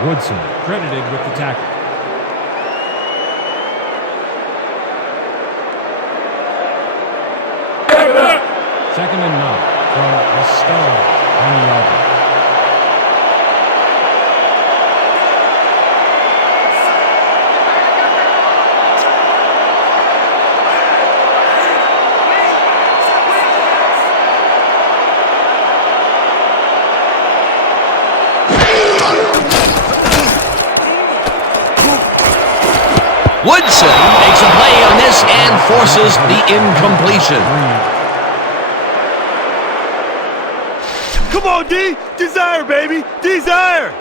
Woodson credited with the tackle. Second and 9 from the star. 20-yard line. Woodson makes a play on this and forces the incompletion. Come on, D! Desire, baby! Desire!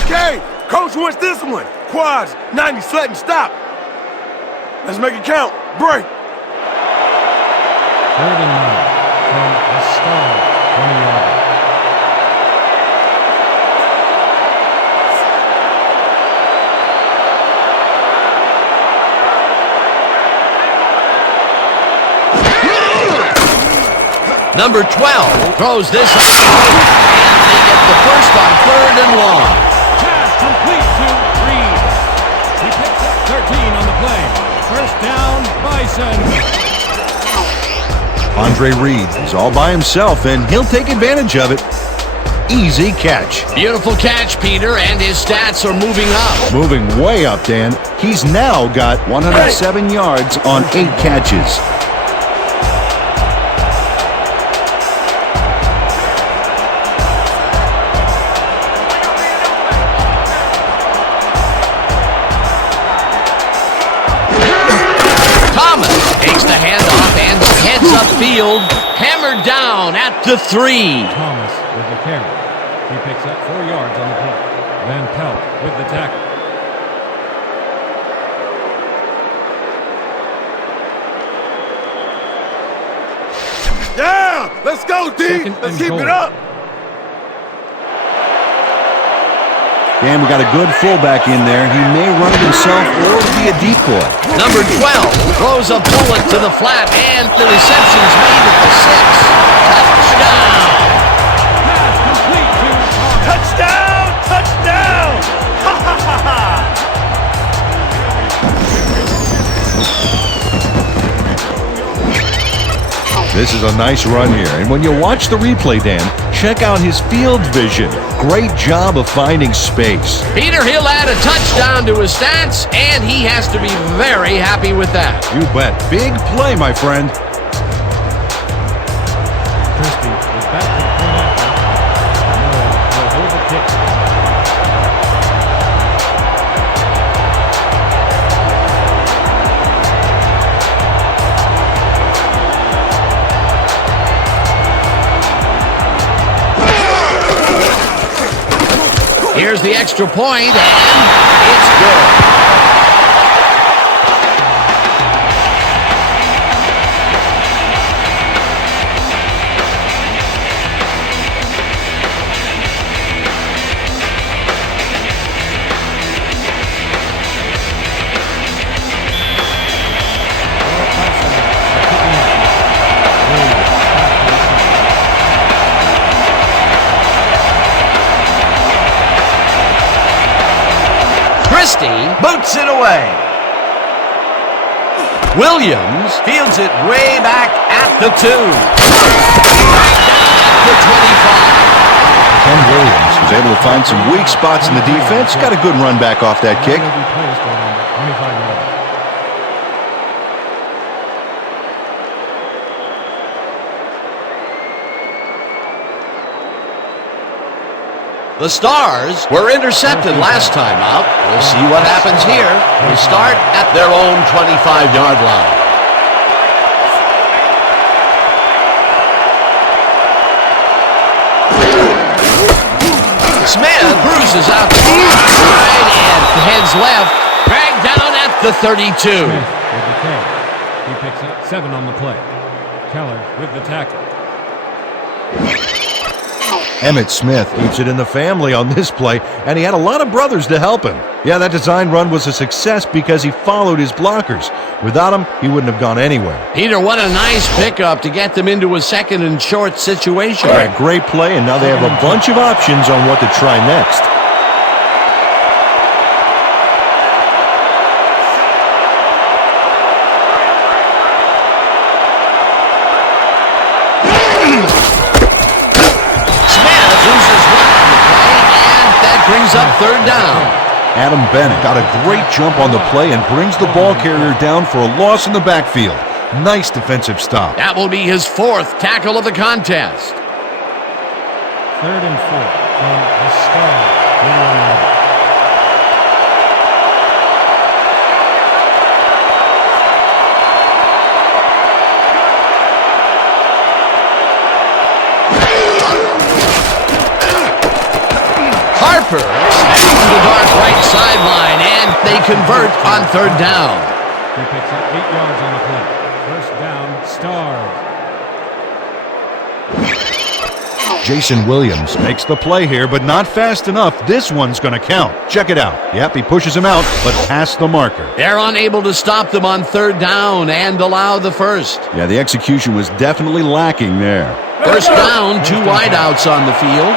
Okay, coach wants this one. Quads, 90 slanting stop. Let's make it count. Break. Third and 9 from the star. 20-yard line. Number 12 throws this up, and they get the first on 3rd and long. Pass complete to Reed. He picks up 13 on the play. First down, Bison. Andre Reed is all by himself, and he'll take advantage of it. Easy catch. Beautiful catch, Peter, and his stats are moving up. Moving way up, Dan. He's now got 107 yards on 8 catches. Upfield, hammered down at the 3. Thomas with the carry. He picks up 4 yards on the play. Van Pelt with the tackle. Yeah! Let's go, D! Let's keep it up! Dan, we got a good fullback in there. He may run it himself or be a decoy. Number 12 throws a bullet to the flat, and the reception's made at the 6. Touchdown! Pass complete to Touchdown! Touchdown! Ha ha ha ha! This is a nice run here, and when you watch the replay, Dan, check out his field vision. Great job of finding space. Peter, he'll add a touchdown to his stats, and he has to be very happy with that. You bet. Big play, my friend. Christie is back to the point after. He'll hold the Here's the extra point, and it's good. Boots it away. Williams fields it way back at the 2. Right down at the 25. Ken Williams was able to find some weak spots in the defense. Got a good run back off that kick. The Stars were intercepted last time out. We'll see what happens here. They start at their own 25-yard line. Smith bruises out the side and heads left. Dragged down at the 32. Smith with the K. He picks up 7 on the play. Keller with the tackle. Emmitt Smith keeps it in the family on this play, and he had a lot of brothers to help him. Yeah, that design run was a success because he followed his blockers. Without him, he wouldn't have gone anywhere. Peter, what a nice pickup to get them into a second and short situation. All right, great play, and now they have a bunch of options on what to try next. Brings up third down. Adam Bennett got a great jump on the play and brings the ball carrier down for a loss in the backfield. Nice defensive stop. That will be his 4th tackle of the contest. 3rd and 4 from the Stars. Harper snapping to the dark right sideline, and they convert on 3rd down. He picks up 8 yards on the play. 1st down, Stars. Jason Williams Makes the play here, but not fast enough. This one's going to count. Check it out. Yep, he pushes him out, but past the marker. They're unable to stop them on 3rd down and allow the 1st. Yeah, the execution was definitely lacking there. 1st down, 2 wideouts on the field.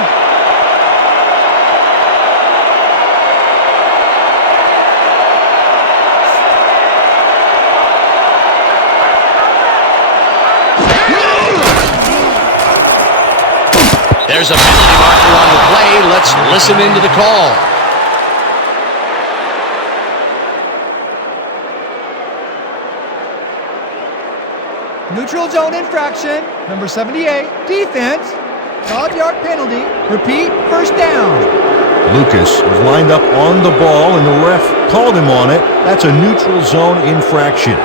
There's a penalty marker on the play. Let's listen into the call. Neutral zone infraction, number 78, defense, 5-yard penalty. Repeat, 1st down. Lucas was lined up on the ball, and the ref called him on it. That's a neutral zone infraction.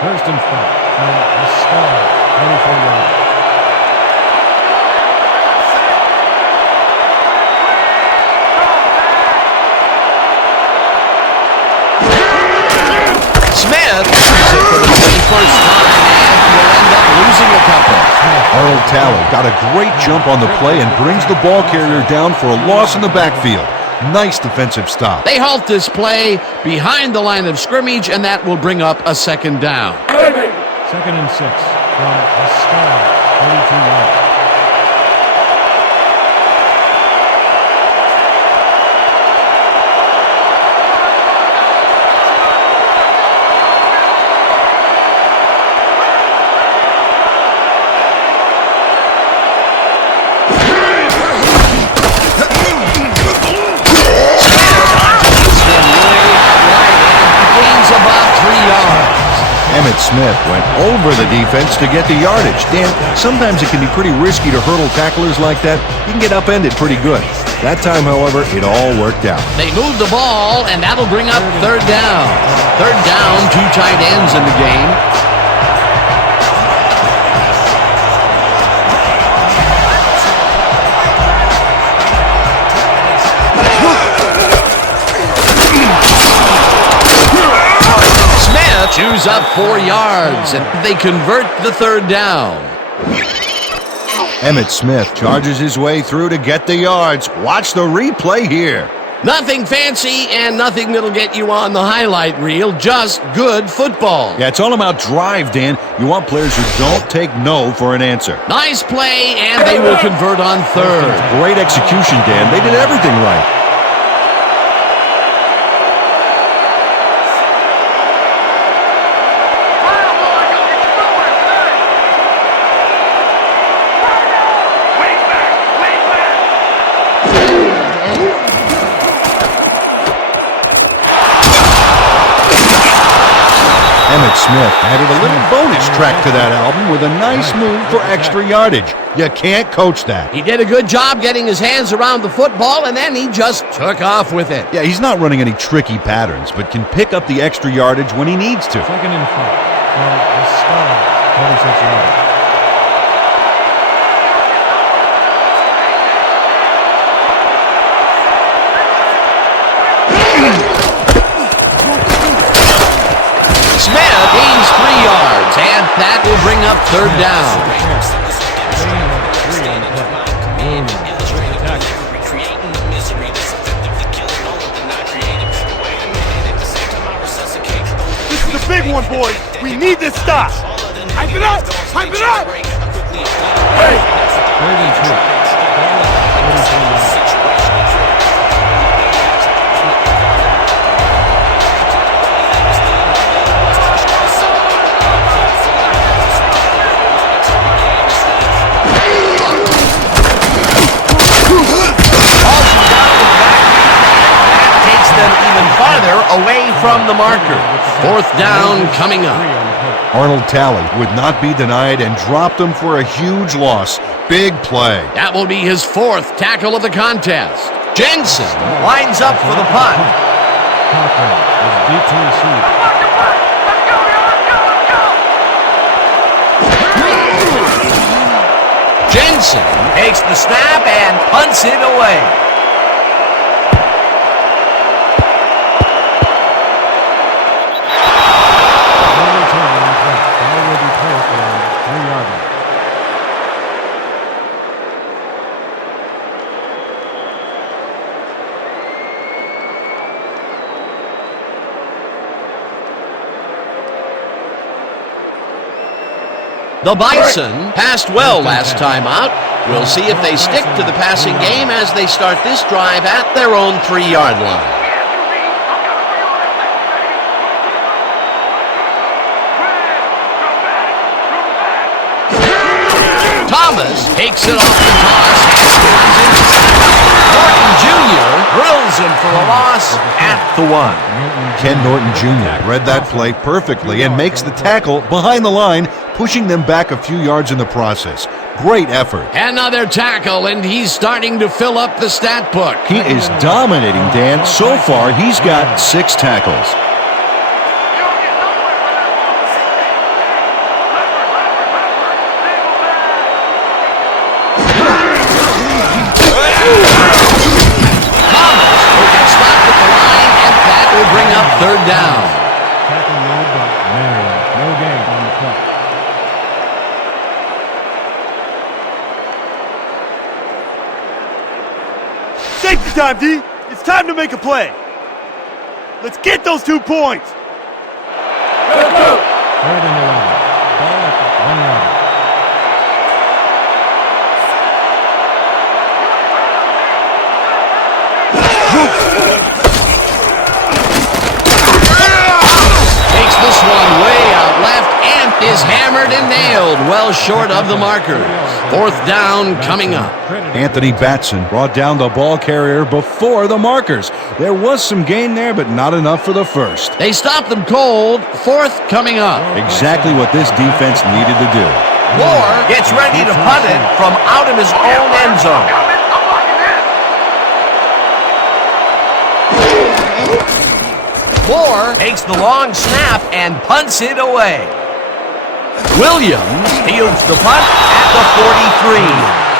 First and 5 from the Stars. 24 yards. Smith uses it for the 21st time and will end up losing a couple. Earl Talley got a great jump on the play and brings the ball carrier down for a loss in the backfield. Nice defensive stop. They halt this play behind the line of scrimmage, and that will bring up a 2nd down. 2nd and 6 from the Stars. 32 yards. Smith went over the defense to get the yardage. Dan, sometimes it can be pretty risky to hurdle tacklers like that. You can get upended pretty good. That time, however, it all worked out. They move the ball, and that'll bring up third down. Third down, 2 tight ends in the game. Smith chews up 4 yards, and they convert the third down. Emmitt Smith charges his way through to get the yards. Watch the replay here. Nothing fancy and nothing that'll get you on the highlight reel, just good football. Yeah, it's all about drive, Dan. You want players who don't take no for an answer. Nice play, and they will convert on third. Great execution, Dan. They did everything right. Emmitt Smith added a little bonus track to that album with a nice move for extra yardage. You can't coach that. He did a good job getting his hands around the football, and then he just took off with it. Yeah, he's not running any tricky patterns, but can pick up the extra yardage when he needs to. Second and 5 from the Star, 46 yards. Smith gains 3 yards, and that will bring up third down. This is the big one, boys. We need this stop. Hype it up! Hype it up! Hey! 32. Farther away from the marker. Fourth down coming up. Arnold Talley would not be denied and dropped him for a huge loss. Big play. That will be his 4th tackle of the contest. Jensen lines up for the punt. Cochran is beat to receive. Jensen takes the snap and punts it away. The Bison passed well last time out. We'll see if they stick to the passing game as they start this drive at their own 3-yard line. Thomas takes it off the toss and turns into second. Norton Jr. drills him for a loss at the 1. Ken Norton Jr. read that play perfectly and makes the tackle behind the line, pushing them back a few yards in the process. Great effort. Another tackle, and he's starting to fill up the stat book. He is dominating, Dan. So far, he's got 6 tackles. Thomas will get stopped at the line, and that will bring up third down. Tackle made by Marion. No gain on the play. Safety time, D. It's time to make a play. Let's get those 2 points. Third and 11. Ball at the 1 yard. Takes this one way out left and is hammered Hammered and nailed, well short of the markers. Fourth down coming up. Anthony Batson brought down the ball carrier before the markers. There was some gain there, but not enough for the first. They stopped them cold. Fourth coming up. Exactly what this defense needed to do. Moore gets ready to punt it from out of his own end zone. Moore takes the long snap and punts it away. Williams fields the punt at the 43.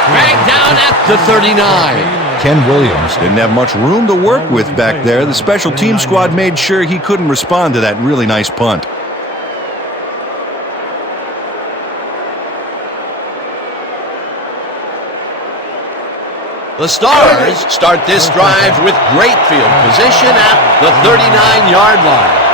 Dragged down at the 39. Ken Williams didn't have much room to work with back there. The special team squad made sure he couldn't respond to that really nice punt. The Stars start this drive with great field position at the 39-yard line.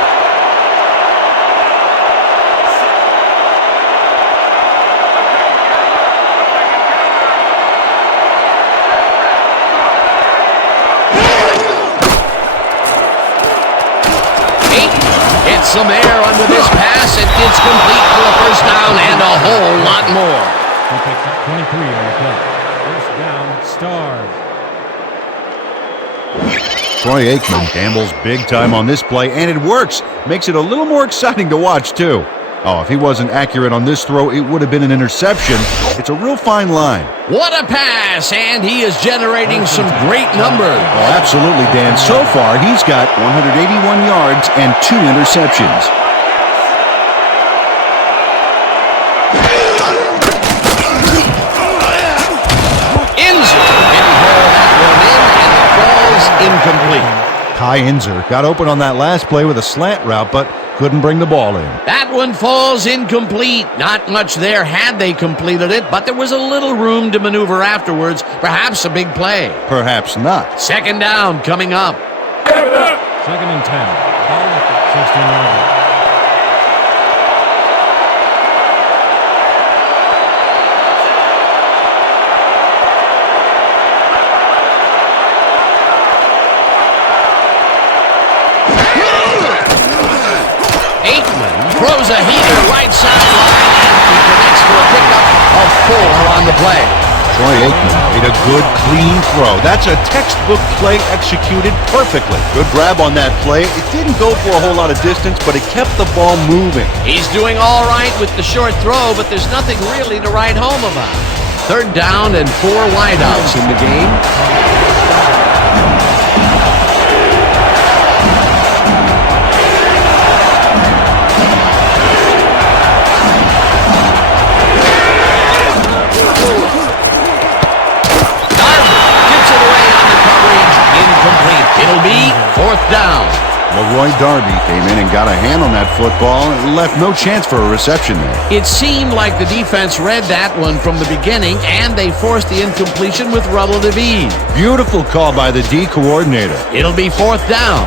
Gets some air under this pass. It's complete for a first down and a whole lot more. He picks up 23 on the play. First down, Stars. Troy Aikman gambles big time on this play, and it works. Makes it a little more exciting to watch, too. Oh, if he wasn't accurate on this throw, it would have been an interception. It's a real fine line. What a pass, and he is generating some great numbers. Oh, absolutely, Dan. So far, he's got 181 yards and 2 interceptions. Incomplete. Ty Inzer got open on that last play with a slant route, but couldn't bring the ball in. That one falls incomplete. Not much there had they completed it, but there was a little room to maneuver afterwards. Perhaps a big play. Perhaps not. Second down coming up. Second and 10. Ball at the 16-yard line. Throws a heater right sideline, and he connects for a pickup of 4 on the play. Troy Aikman made a good, clean throw. That's a textbook play executed perfectly. Good grab on that play. It didn't go for a whole lot of distance, but it kept the ball moving. He's doing all right with the short throw, but there's nothing really to write home about. Third down and 4 wideouts in the game. It'll be fourth down. Leroy Darby came in and got a hand on that football and left no chance for a reception there. It seemed like the defense read that one from the beginning, and they forced the incompletion with relative ease. Beautiful call by the D coordinator. It'll be fourth down.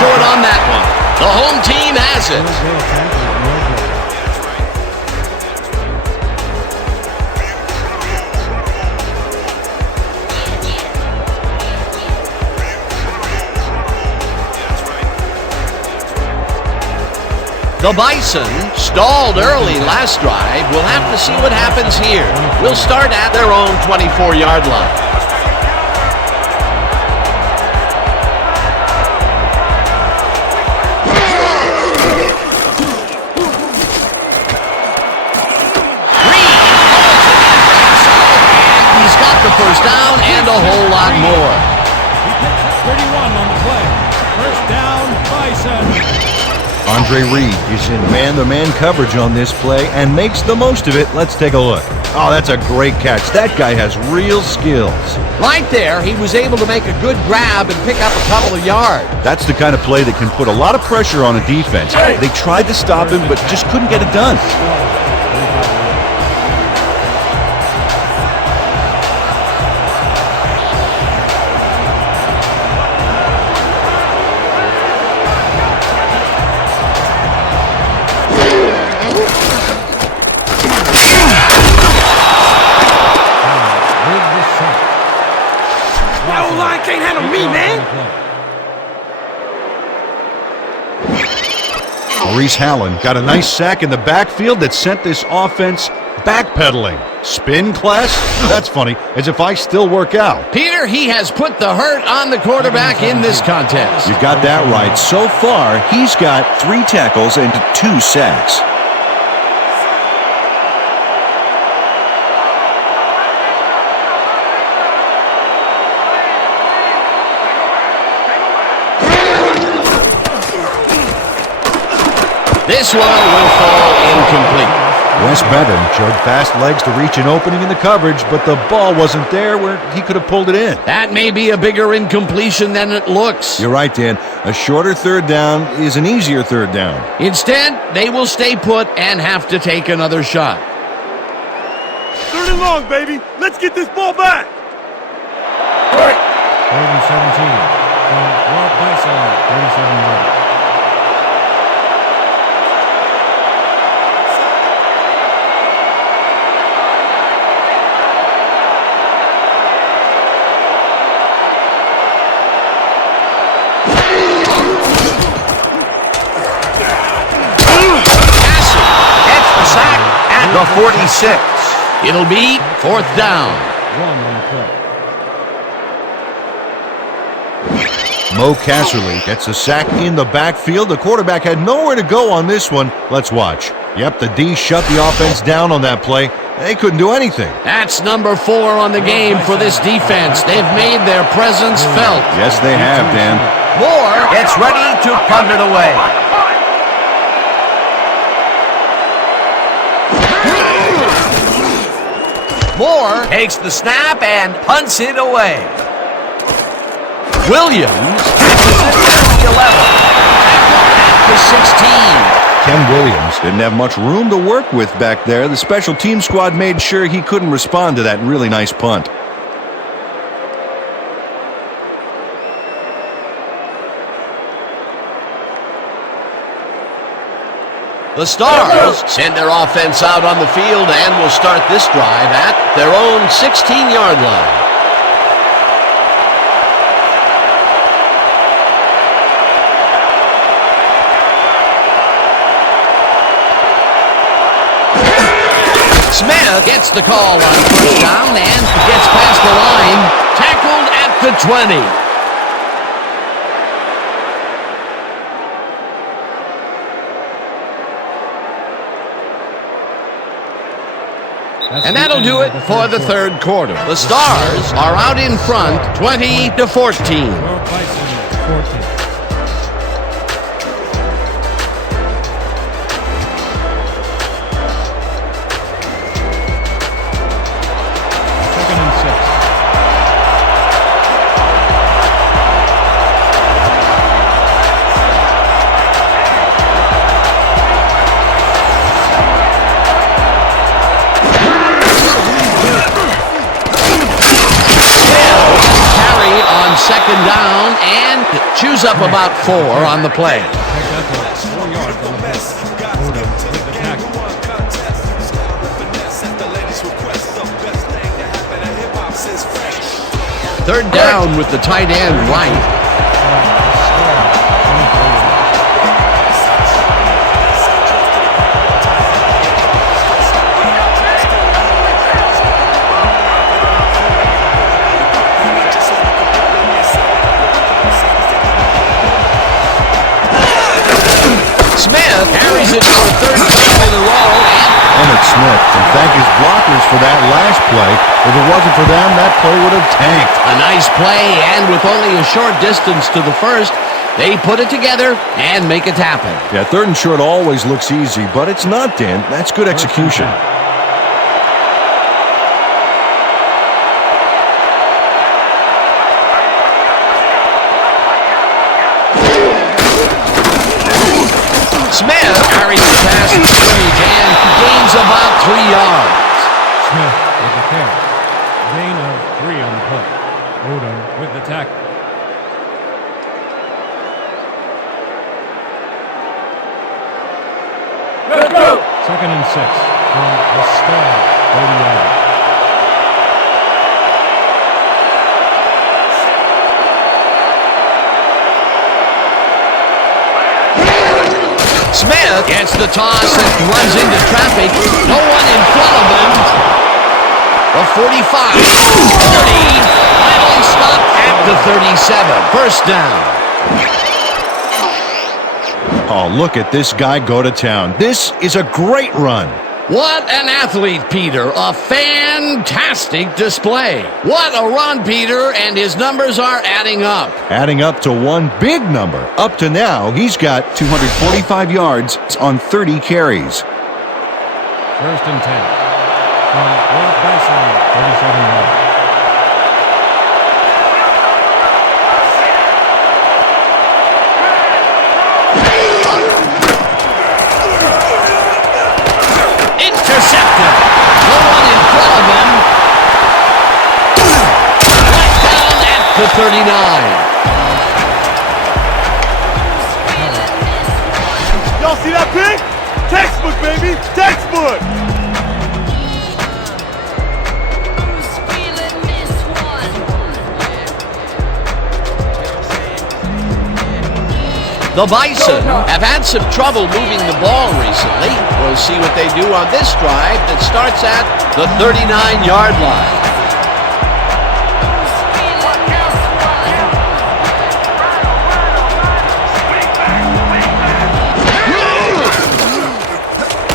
Short on that one. The home team has it. The Bison stalled early last drive. We'll have to see what happens here. We'll start at their own 24-yard line. First down and a whole lot more. He picks up 31 on the play. First down, Bison. Andre Reed is in man-to-man coverage on this play and makes the most of it. Let's take a look. Oh, that's a great catch. That guy has real skills. Right there, he was able to make a good grab and pick up a couple of yards. That's the kind of play that can put a lot of pressure on a defense. They tried to stop him, but just couldn't get it done. Nobody can't handle 8 me, yards man. on the play. Maurice Hallen got a nice sack in the backfield that sent this offense backpedaling. Spin class? That's funny, as if I still work out. Peter, he has put the hurt on the quarterback in this contest. You got that right. So far, he's got 3 tackles and 2 sacks. This one will fall incomplete. Wes Bevan showed fast legs to reach an opening in the coverage, but the ball wasn't there where he could have pulled it in. That may be a bigger incompletion than it looks. You're right, Dan. A shorter third down is an easier third down. Instead, they will stay put and have to take another shot. 3rd and long, baby. Let's get this ball back. 3rd and 17 from Rob Bison, 37 yards. The 46. It'll be 4th down. 1 on the play. Mo Casserly gets a sack in the backfield. The quarterback had nowhere to go on this one. Let's watch. Yep, the D shut the offense down on that play. They couldn't do anything. That's number 4 on the game for this defense. They've made their presence felt. Yes, they have, Dan. Moore gets ready to punt it away. Moore takes the snap and punts it away. Williams catches it at the 11. At the 16. Ken Williams didn't have much room to work with back there. The special team squad made sure he couldn't respond to that really nice punt. The Stars send their offense out on the field and will start this drive at their own 16-yard line. Smith gets the call on 1st down and gets past the line, tackled at the 20. And that'll do it for the 3rd quarter. The Stars are out in front, 20-14. Rob Bison, 14. Second down and chews up about 4 on the play. Picked up 4 yards on the play. Odom with the tackle. Third down with the tight end right. Smith carries it for a 3rd time in a row. Emmett Smith can thank his blockers for that last play. If it wasn't for them, that play would have tanked. A nice play, and with only a short distance to the first, they put it together and make it happen. Yeah, 3rd and short always looks easy, but it's not, Dan. That's good execution. Smith carries the pass to Strange and gains about 3 yards. Smith with the carry. Gain of 3 on the play. Odom with the tackle. Let's go! 2nd and 6 from the Star, 30 yards. Smith gets the toss and runs into traffic. No one in front of him. The 45, 40, finally stopped at the 37. First down. Oh, look at this guy go to town. This is a great run. What an athlete, Peter. A fantastic display. What a run, Peter, and his numbers are adding up. Adding up to one big number. Up to now, he's got 245 yards on 30 carries. First and 10. From Will Bison, 37 yards. Intercepted. No one in front of him. Right down at the 39. Y'all see that pick? Textbook, baby! Textbook! The Bison have had some trouble moving the ball recently. We'll see what they do on this drive that starts at the 39-yard line.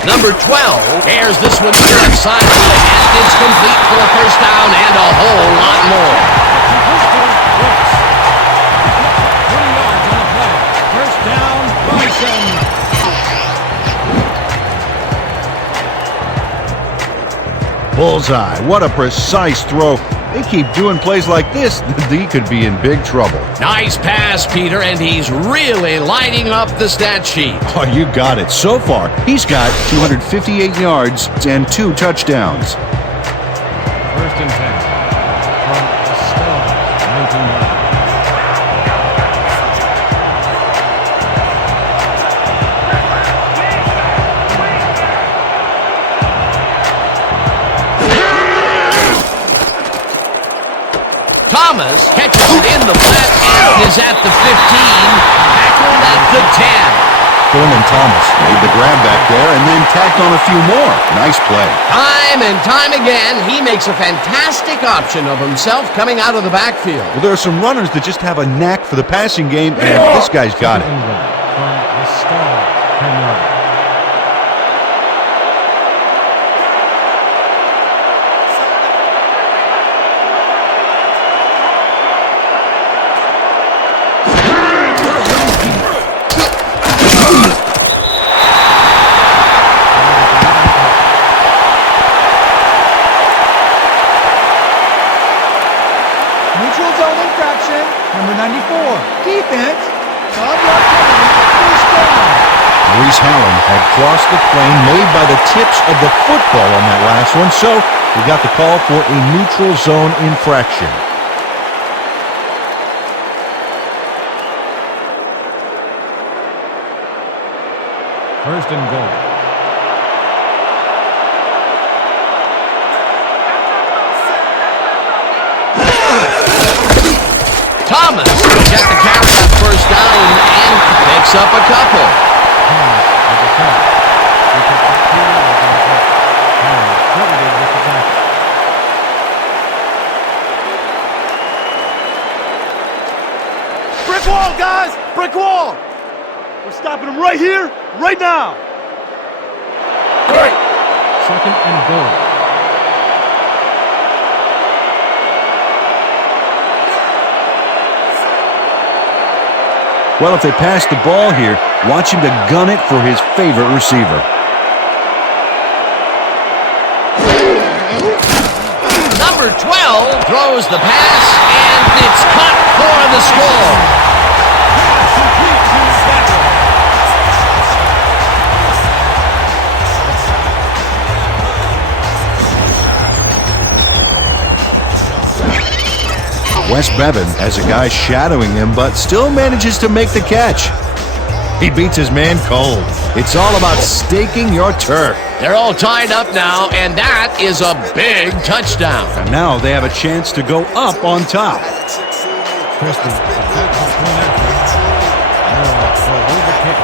Number 12 airs this one to the left side of the and it's complete for a first down and a whole lot more. Bullseye. What a precise throw. They keep doing plays like this, he could be in big trouble. Nice pass, Peter, and he's really lighting up the stat sheet. Oh, you got it. So far, he's got 258 yards and 2 touchdowns. First and 10. From Estelle, 19 yards. Thomas catches it in the flat and is at the 15, tackled at the 10. Coleman Thomas made the grab back there and then tacked on a few more. Nice play. Time and time again, he makes a fantastic option of himself coming out of the backfield. Well, there are some runners that just have a knack for the passing game, and this guy's got it. From Estelle, 10 yards. Neutral zone infraction. Number 94. Defense. Bob Locke, first down. Reese Hallam had crossed the plane made by the tips of the football on that last one, so we got the call for a neutral zone infraction. First and goal. Thomas got the carry on first down and picks up a couple. Brick wall, guys! Brick wall! We're stopping them right here, right now! Second and goal. Well, if they pass the ball here, watch him to gun it for his favorite receiver. Number 12 throws the pass, and it's caught for the score. Wes Bevan has a guy shadowing him, but still manages to make the catch. He beats his man cold. It's all about staking your turf. They're all tied up now, and that is a big touchdown. And now they have a chance to go up on top. Christie, back to the point after. Moore will hold the kick.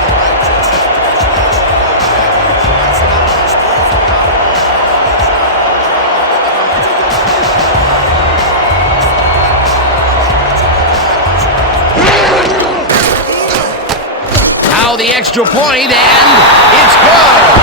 the extra point, and it's good.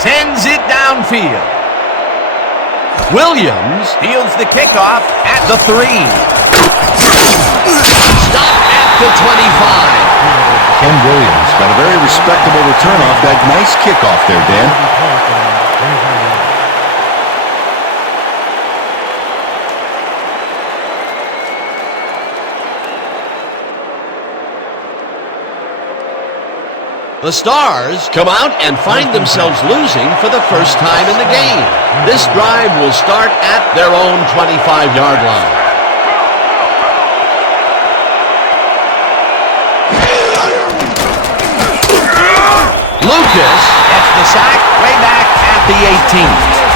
Sends it downfield. Williams fields the kickoff at the 3. Stop at the 25. Ken Williams got a very respectable return off that nice kickoff there, Dan. The Stars come out and find themselves losing for the first time in the game. This drive will start at their own 25-yard line. Lucas gets the sack way back at the 18.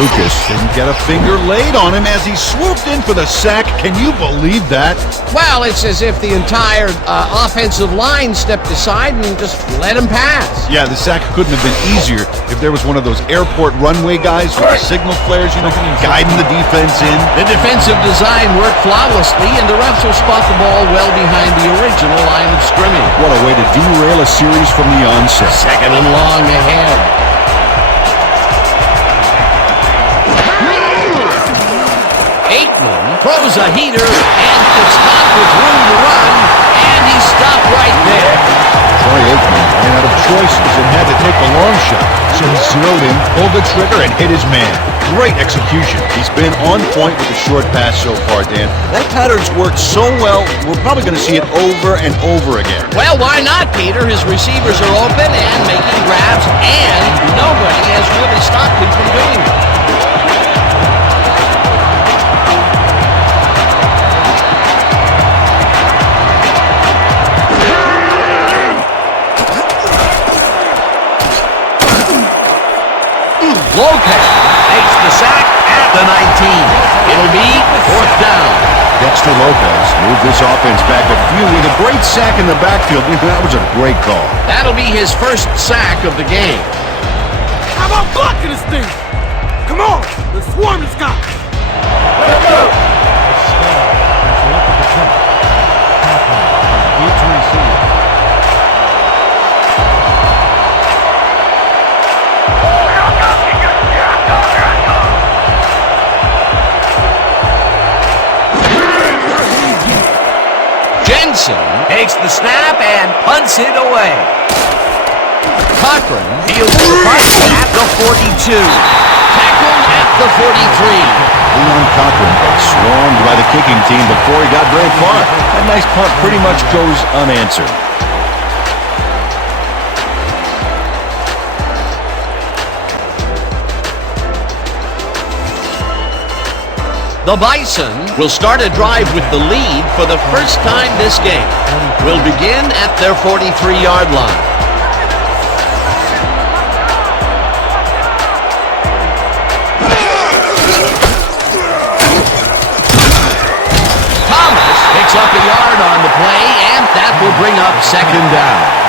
Lucas didn't get a finger laid on him as he swooped in for the sack. Can you believe that? Well, it's as if the entire offensive line stepped aside and just let him pass. Yeah, the sack couldn't have been easier if there was one of those airport runway guys with the signal flares, guiding the defense in. The defensive design worked flawlessly, and the refs will spot the ball well behind the original line of scrimmage. What a way to derail a series from the onset. Second and long ahead. Throws a heater, and it's caught with room to run, and he's stopped right there. Troy Aikman ran out of choices and had to take the long shot, so he zeroed in, Pulled the trigger, and hit his man. Great execution. He's been on point with the short pass so far, Dan. That pattern's worked so well, we're probably going to see it over and over again. Well, why not, Peter? His receivers are open and making grabs, and nobody has really stopped him from doing it. Lopez takes the sack at the 19. It'll be fourth down. Dexter Lopez moved this offense back a few with a great sack in the backfield. That was a great call. That'll be his first sack of the game. How about blocking this thing? Come on, let's swarm this guy. Let's go. Jensen takes the snap and punts it away. Cochran fields the punt at the 42. Tackled at the 43. Leon Cochran got swarmed by the kicking team before he got very far. That nice punt pretty much goes unanswered. The Bison will start a drive with the lead for the first time this game. Will begin at their 43-yard line. Thomas picks up a yard on the play, and that will bring up second down.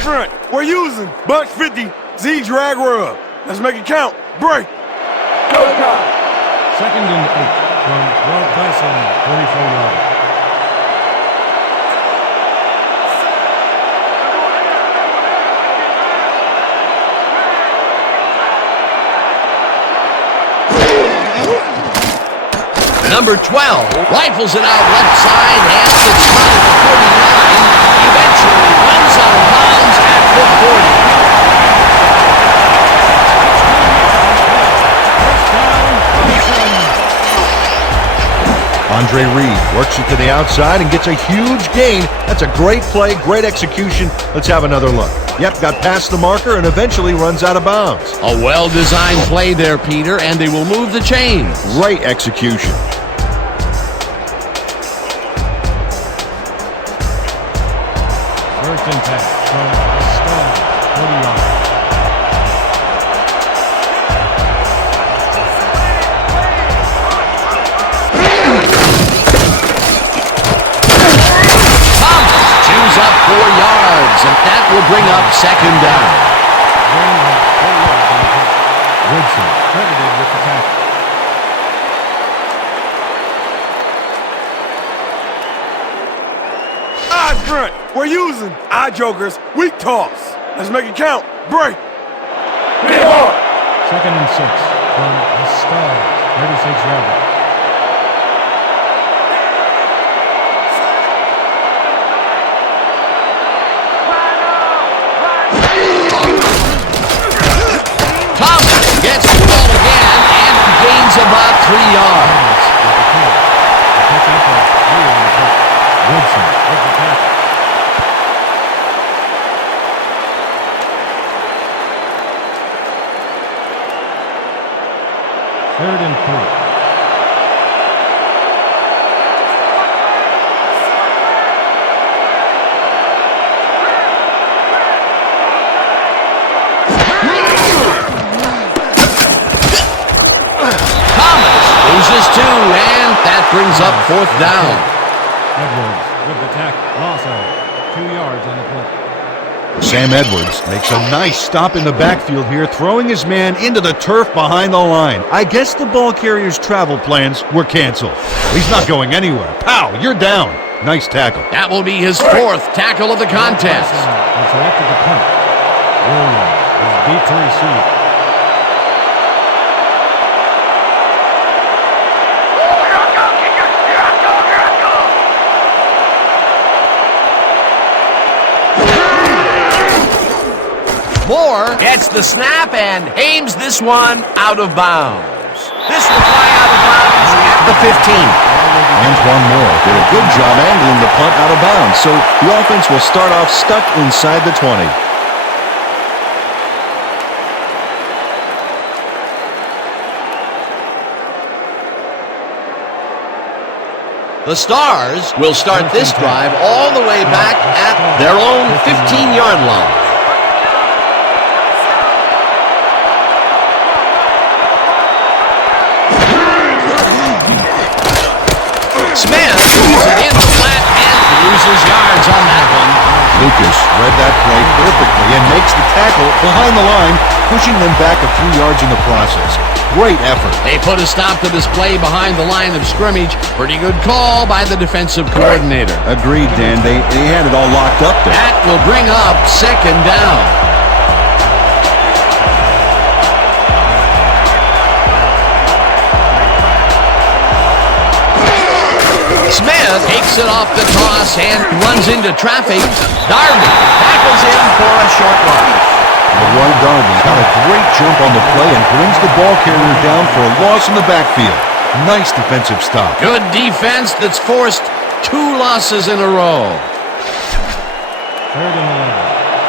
Front. We're using Bunch 50 Z-Drag Rub. Let's make it count. Break. Go time. Second and 8 from Rob Bison, 44 yards. Number 12 rifles it out left side, and it's caught at the 49. Eventually runs out of bounds at the 40. Andre Reed works it to the outside and gets a huge gain. That's a great play, great execution. Let's have another look. Yep, got past the marker and eventually runs out of bounds. A well-designed play there, Peter, and they will move the chains. Great execution. First and 10 from the start, 40 yards. Chews up 4 yards, and that will bring up second down. Woodson credited with the tackle. Odd front. We're using odd jokers. Weak toss. Let's make it count. Break. Second and 6 from the start, 36 yards. Thomas gets the ball again and gains about 3 yards. Woodson with the tackle. Third and 3. Loses 2, and that brings up fourth down. Edwards with the tackle. Loss of 2 yards on the play. Sam Edwards makes a nice stop in the backfield here, throwing his man into the turf behind the line. I guess the ball carrier's travel plans were canceled. He's not going anywhere. Pow, you're down. Nice tackle. That will be his 4th tackle of the contest. He selected the punt. Williams is beat to receive. Moore gets the snap and aims this one out of bounds. This will fly out of bounds at the 15. Antoine Moore did a good job angling the punt out of bounds, so the offense will start off stuck inside the 20. The Stars will start this drive all the way back at their own 15-yard line. Smith moves it in the flat and loses yards on that one. Lucas read that play perfectly and makes the tackle behind the line, pushing them back a few yards in the process. Great effort. They put a stop to this play behind the line of scrimmage. Pretty good call by the defensive coordinator. Agreed, Dan. They had it all locked up there. That will bring up second down. Smith takes it off the toss and runs into traffic. Darby tackles him for a short loss. Leroy Darby got a great jump on the play and brings the ball carrier down for a loss in the backfield. Nice defensive stop. Good defense that's forced 2 losses in a row. Third and 11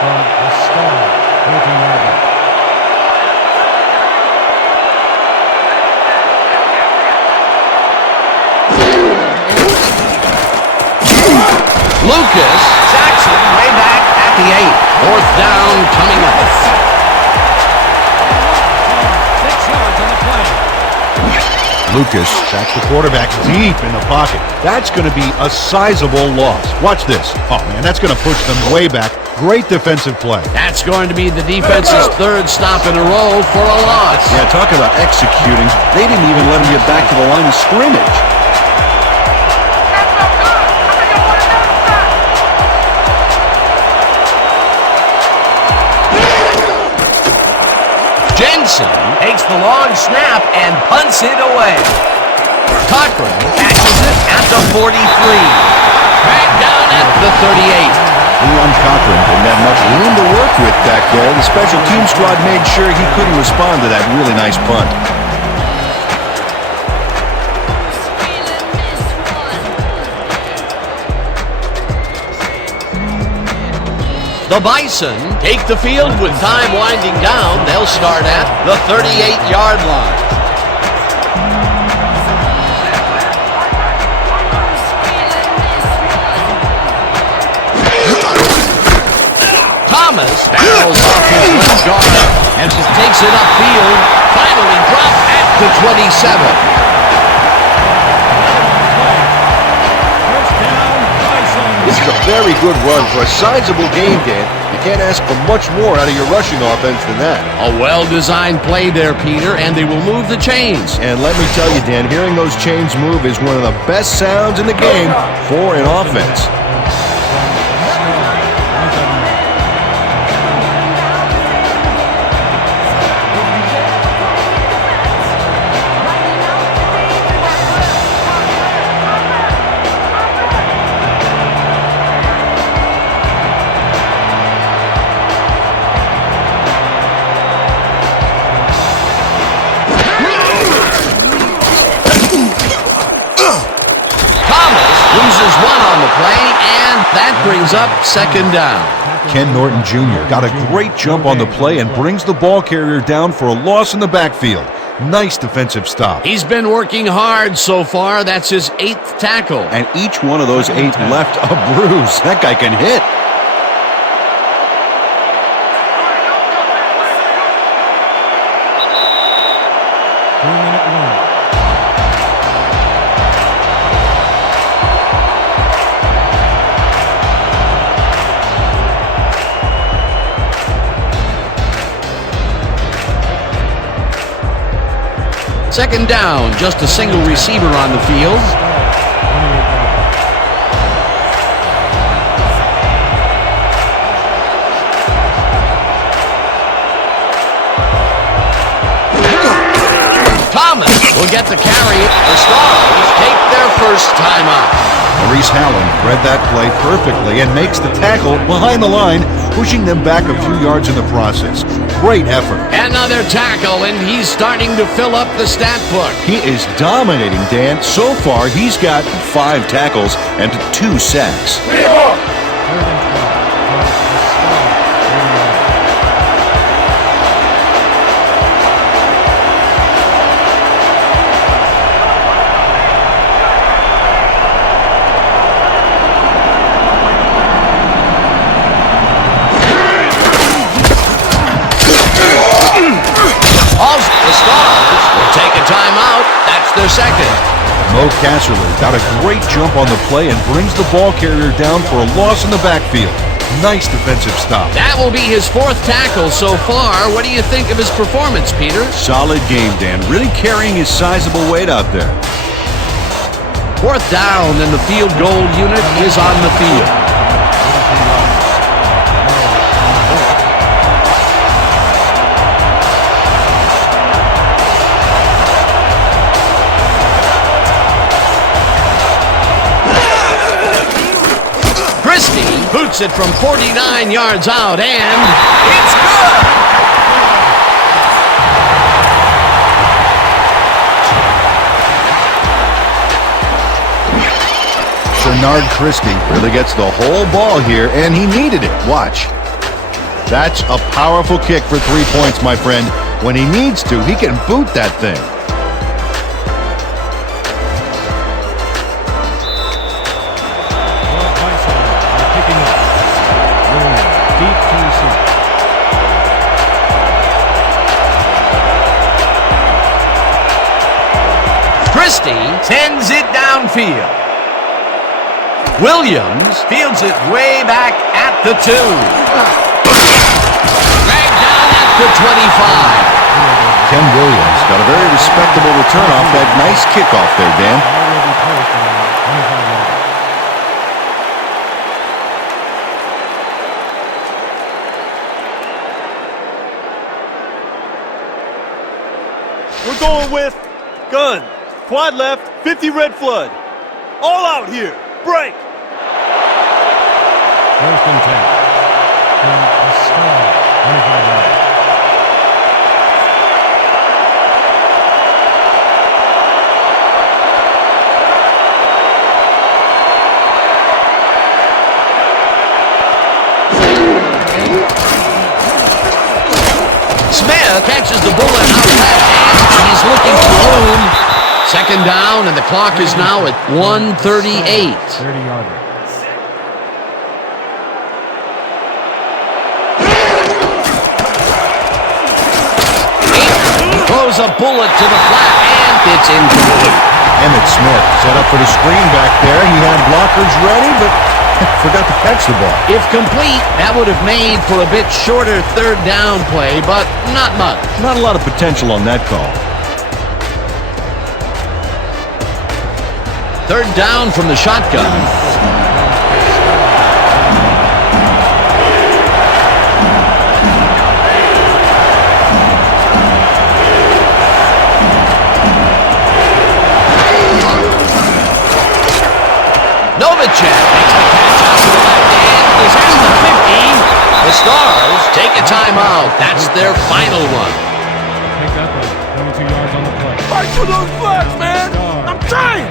from the start, 14-yard line. Lucas Jackson way back at the 8. Fourth down coming up. 6 yards on the play. Lucas backs the quarterback deep in the pocket. That's going to be a sizable loss. Watch this. Oh, man, that's going to push them way back. Great defensive play. That's going to be the defense's 3rd stop in a row for a loss. Yeah, talk about executing. They didn't even let him get back to the line of scrimmage. Jensen takes the long snap and punts it away. Cochran catches it at the 43. Dragged down at the 38. Leon Cochran didn't have much room to work with back there. The special team squad made sure he couldn't respond to that really nice punt. The Bison take the field with time winding down. They'll start at the 38-yard line. Thomas barrels off his left guard and takes it upfield. Finally dropped at the 27. This is a very good run for a sizable game, Dan. You can't ask for much more out of your rushing offense than that. A well-designed play there, Peter, and they will move the chains. And let me tell you, Dan, hearing those chains move is one of the best sounds in the game for an offense. That brings up second down. Ken Norton Jr. got a great jump on the play and brings the ball carrier down for a loss in the backfield. Nice defensive stop. He's been working hard so far. That's his 8th tackle. And each one of those 8 left a bruise. That guy can hit. Second down, just a single receiver on the field. Thomas will get the carry. The Stars take their first time out. Maurice Hallam read that play perfectly and makes the tackle behind the line, pushing them back a few yards in the process. Great effort. Another tackle, and he's starting to fill up the stat book. He is dominating, Dan. So far, he's got 5 tackles and 2 sacks. Their second. Mo Casserly got a great jump on the play and brings the ball carrier down for a loss in the backfield. Nice defensive stop. That will be his 4th tackle so far. What do you think of his performance, Peter? Solid game, Dan. Really carrying his sizable weight out there. 4th down, and the field goal unit is on the field. Boots it from 49 yards out, and it's good! Bernard Christie really gets the whole ball here, and he needed it. Watch. That's a powerful kick for 3 points, my friend. When he needs to, he can boot that thing. Christie sends it downfield. Williams fields it way back at the 2. Dragged down at the 25. Ken Williams got a very respectable return off that nice kickoff there, Dan. We're going with gun. Quad left, 50 red flood. All out here. Break. 1st and 10. From the Star, 25 yards. catches the bullet out left, and he's looking for room. Second down, and the clock is now at 1:38. 30-yarder. Throws a bullet to the flat, and it's incomplete. Emmett Smith set up for the screen back there. He had blockers ready, but forgot to catch the ball. If complete, that would have made for a bit shorter third down play, but not much. Not a lot of potential on that call. Third down from the shotgun. Novacek makes the catch out to the left end. Is at the 50. The Stars take a timeout. That's their final one. Picked up at 22 yards on the play. Fight for those flags, man! I'm trying!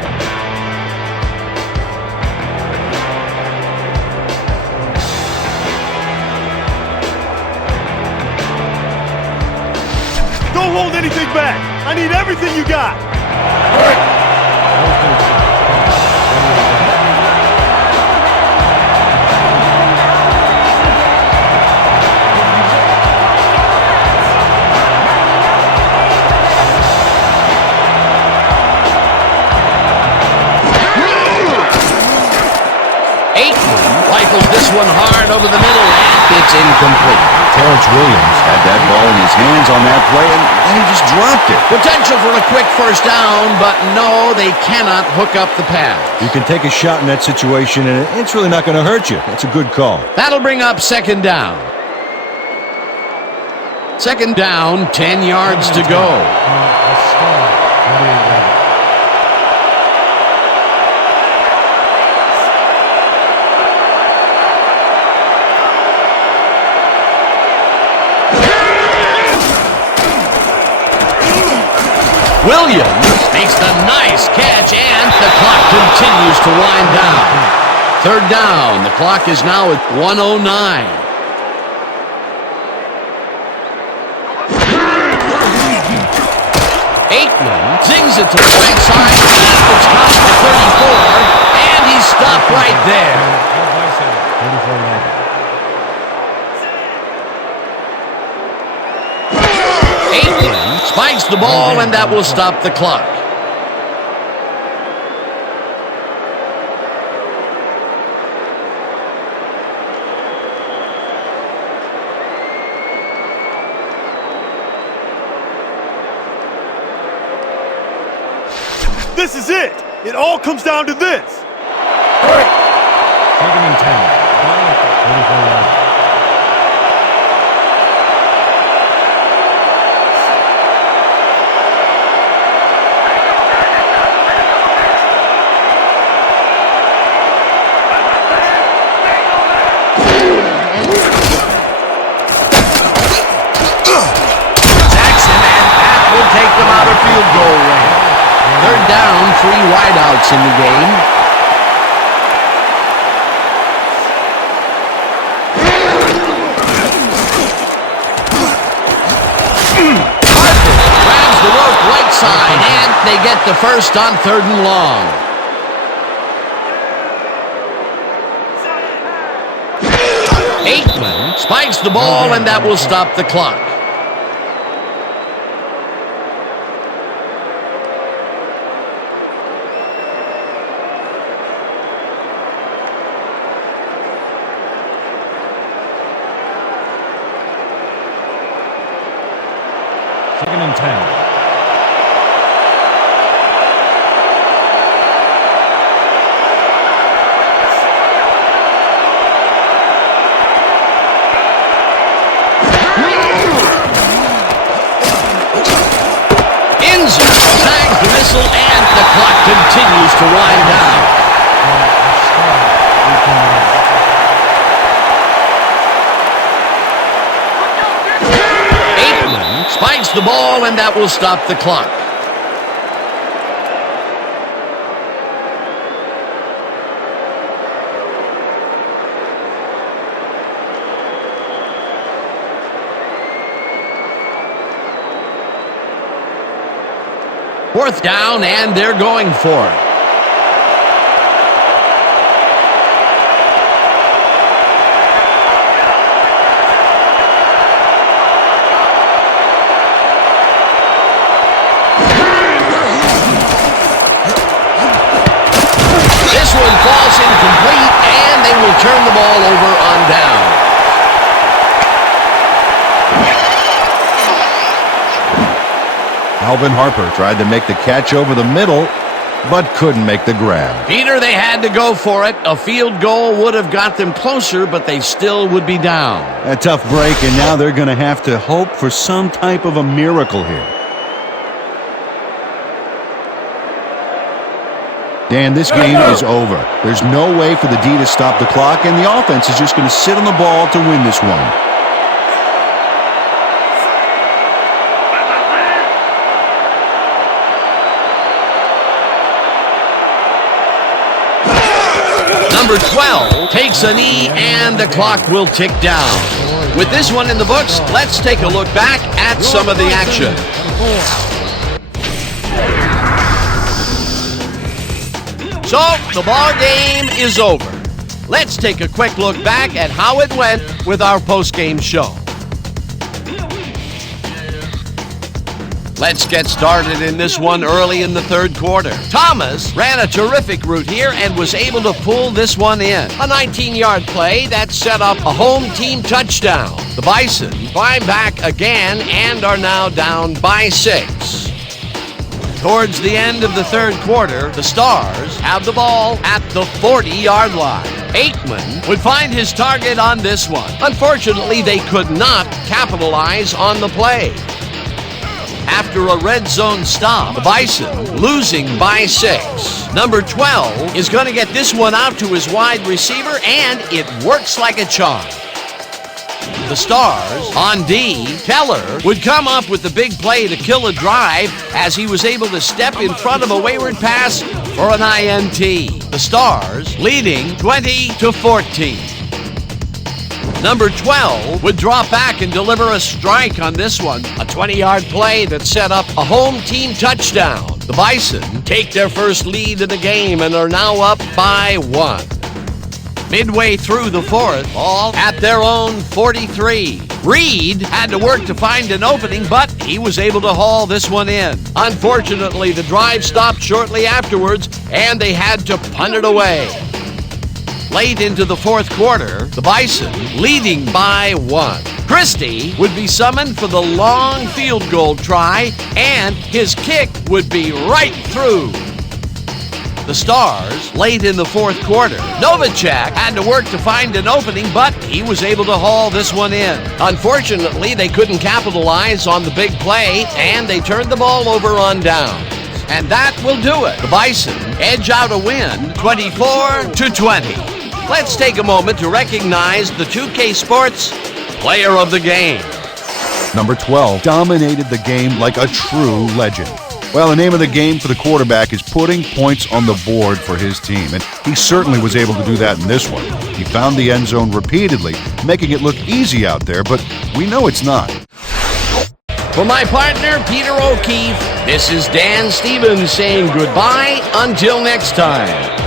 Don't hold anything back. I need everything you got. Rifles this one hard over the middle, and it's incomplete. Terrence Williams had that ball in his hands on that play, and then he just dropped it. Potential for a quick first down, but no, they cannot hook up the pass. You can take a shot in that situation, and it's really not going to hurt you. That's a good call. That'll bring up second down. Second down, 10 yards to go. Williams makes the nice catch, and the clock continues to wind down. Third down, the clock is now at 1:09. Aikman zings it to the right side, and it's caught at 34, and he's stopped right there. 34 yards. Aikman spikes the ball, and that will stop the clock. This is it. It all comes down to this. Second and 10. 34 yards. Take them out of field goal range. Third down, 3 wideouts in the game. Harper grabs the rope right side, and they get the first on 3rd and long. Aikman spikes the ball, and that will stop the clock. Second and 10. Enzo tags the missile, and the clock continues to wind down. Aikman spikes the ball, and that will stop the clock. 4th down, and they're going for it. This one falls incomplete, and they will turn the ball over on down. Alvin Harper tried to make the catch over the middle, but couldn't make the grab. Peter, they had to go for it. A field goal would have got them closer, but they still would be down. A tough break, and now they're going to have to hope for some type of a miracle here. Dan, this game is over. There's no way for the D to stop the clock, and the offense is just going to sit on the ball to win this one. Number 12 takes a knee, and the clock will tick down. With this one in the books, let's take a look back at some of the action. So, the ball game is over. Let's take a quick look back at how it went with our post-game show. Let's get started in this one early in the 3rd quarter. Thomas ran a terrific route here and was able to pull this one in. A 19-yard play that set up a home team touchdown. The Bison climb back again and are now down by 6. Towards the end of the 3rd quarter, the Stars have the ball at the 40-yard line. Aikman would find his target on this one. Unfortunately, they could not capitalize on the play. After a red zone stop, the Bison losing by 6. Number 12 is going to get this one out to his wide receiver, and it works like a charm. The Stars, on D, Keller would come up with the big play to kill a drive as he was able to step in front of a wayward pass for an INT. The Stars leading 20-14. Number 12 would drop back and deliver a strike on this one. A 20-yard play that set up a home team touchdown. The Bison take their first lead in the game and are now up by 1. Midway through the 4th, all at their own 43. Reed had to work to find an opening, but he was able to haul this one in. Unfortunately, the drive stopped shortly afterwards, and they had to punt it away. Late into the 4th quarter, the Bison leading by 1. Christie would be summoned for the long field goal try, and his kick would be right through. The Stars, late in the 4th quarter, Novacek had to work to find an opening, but he was able to haul this one in. Unfortunately, they couldn't capitalize on the big play, and they turned the ball over on downs. And that will do it. The Bison edge out a win, 24-20. Let's take a moment to recognize the 2K Sports Player of the Game. Number 12 dominated the game like a true legend. Well, the name of the game for the quarterback is putting points on the board for his team, and he certainly was able to do that in this one. He found the end zone repeatedly, making it look easy out there, but we know it's not. For my partner, Peter O'Keefe, this is Dan Stevens saying goodbye until next time.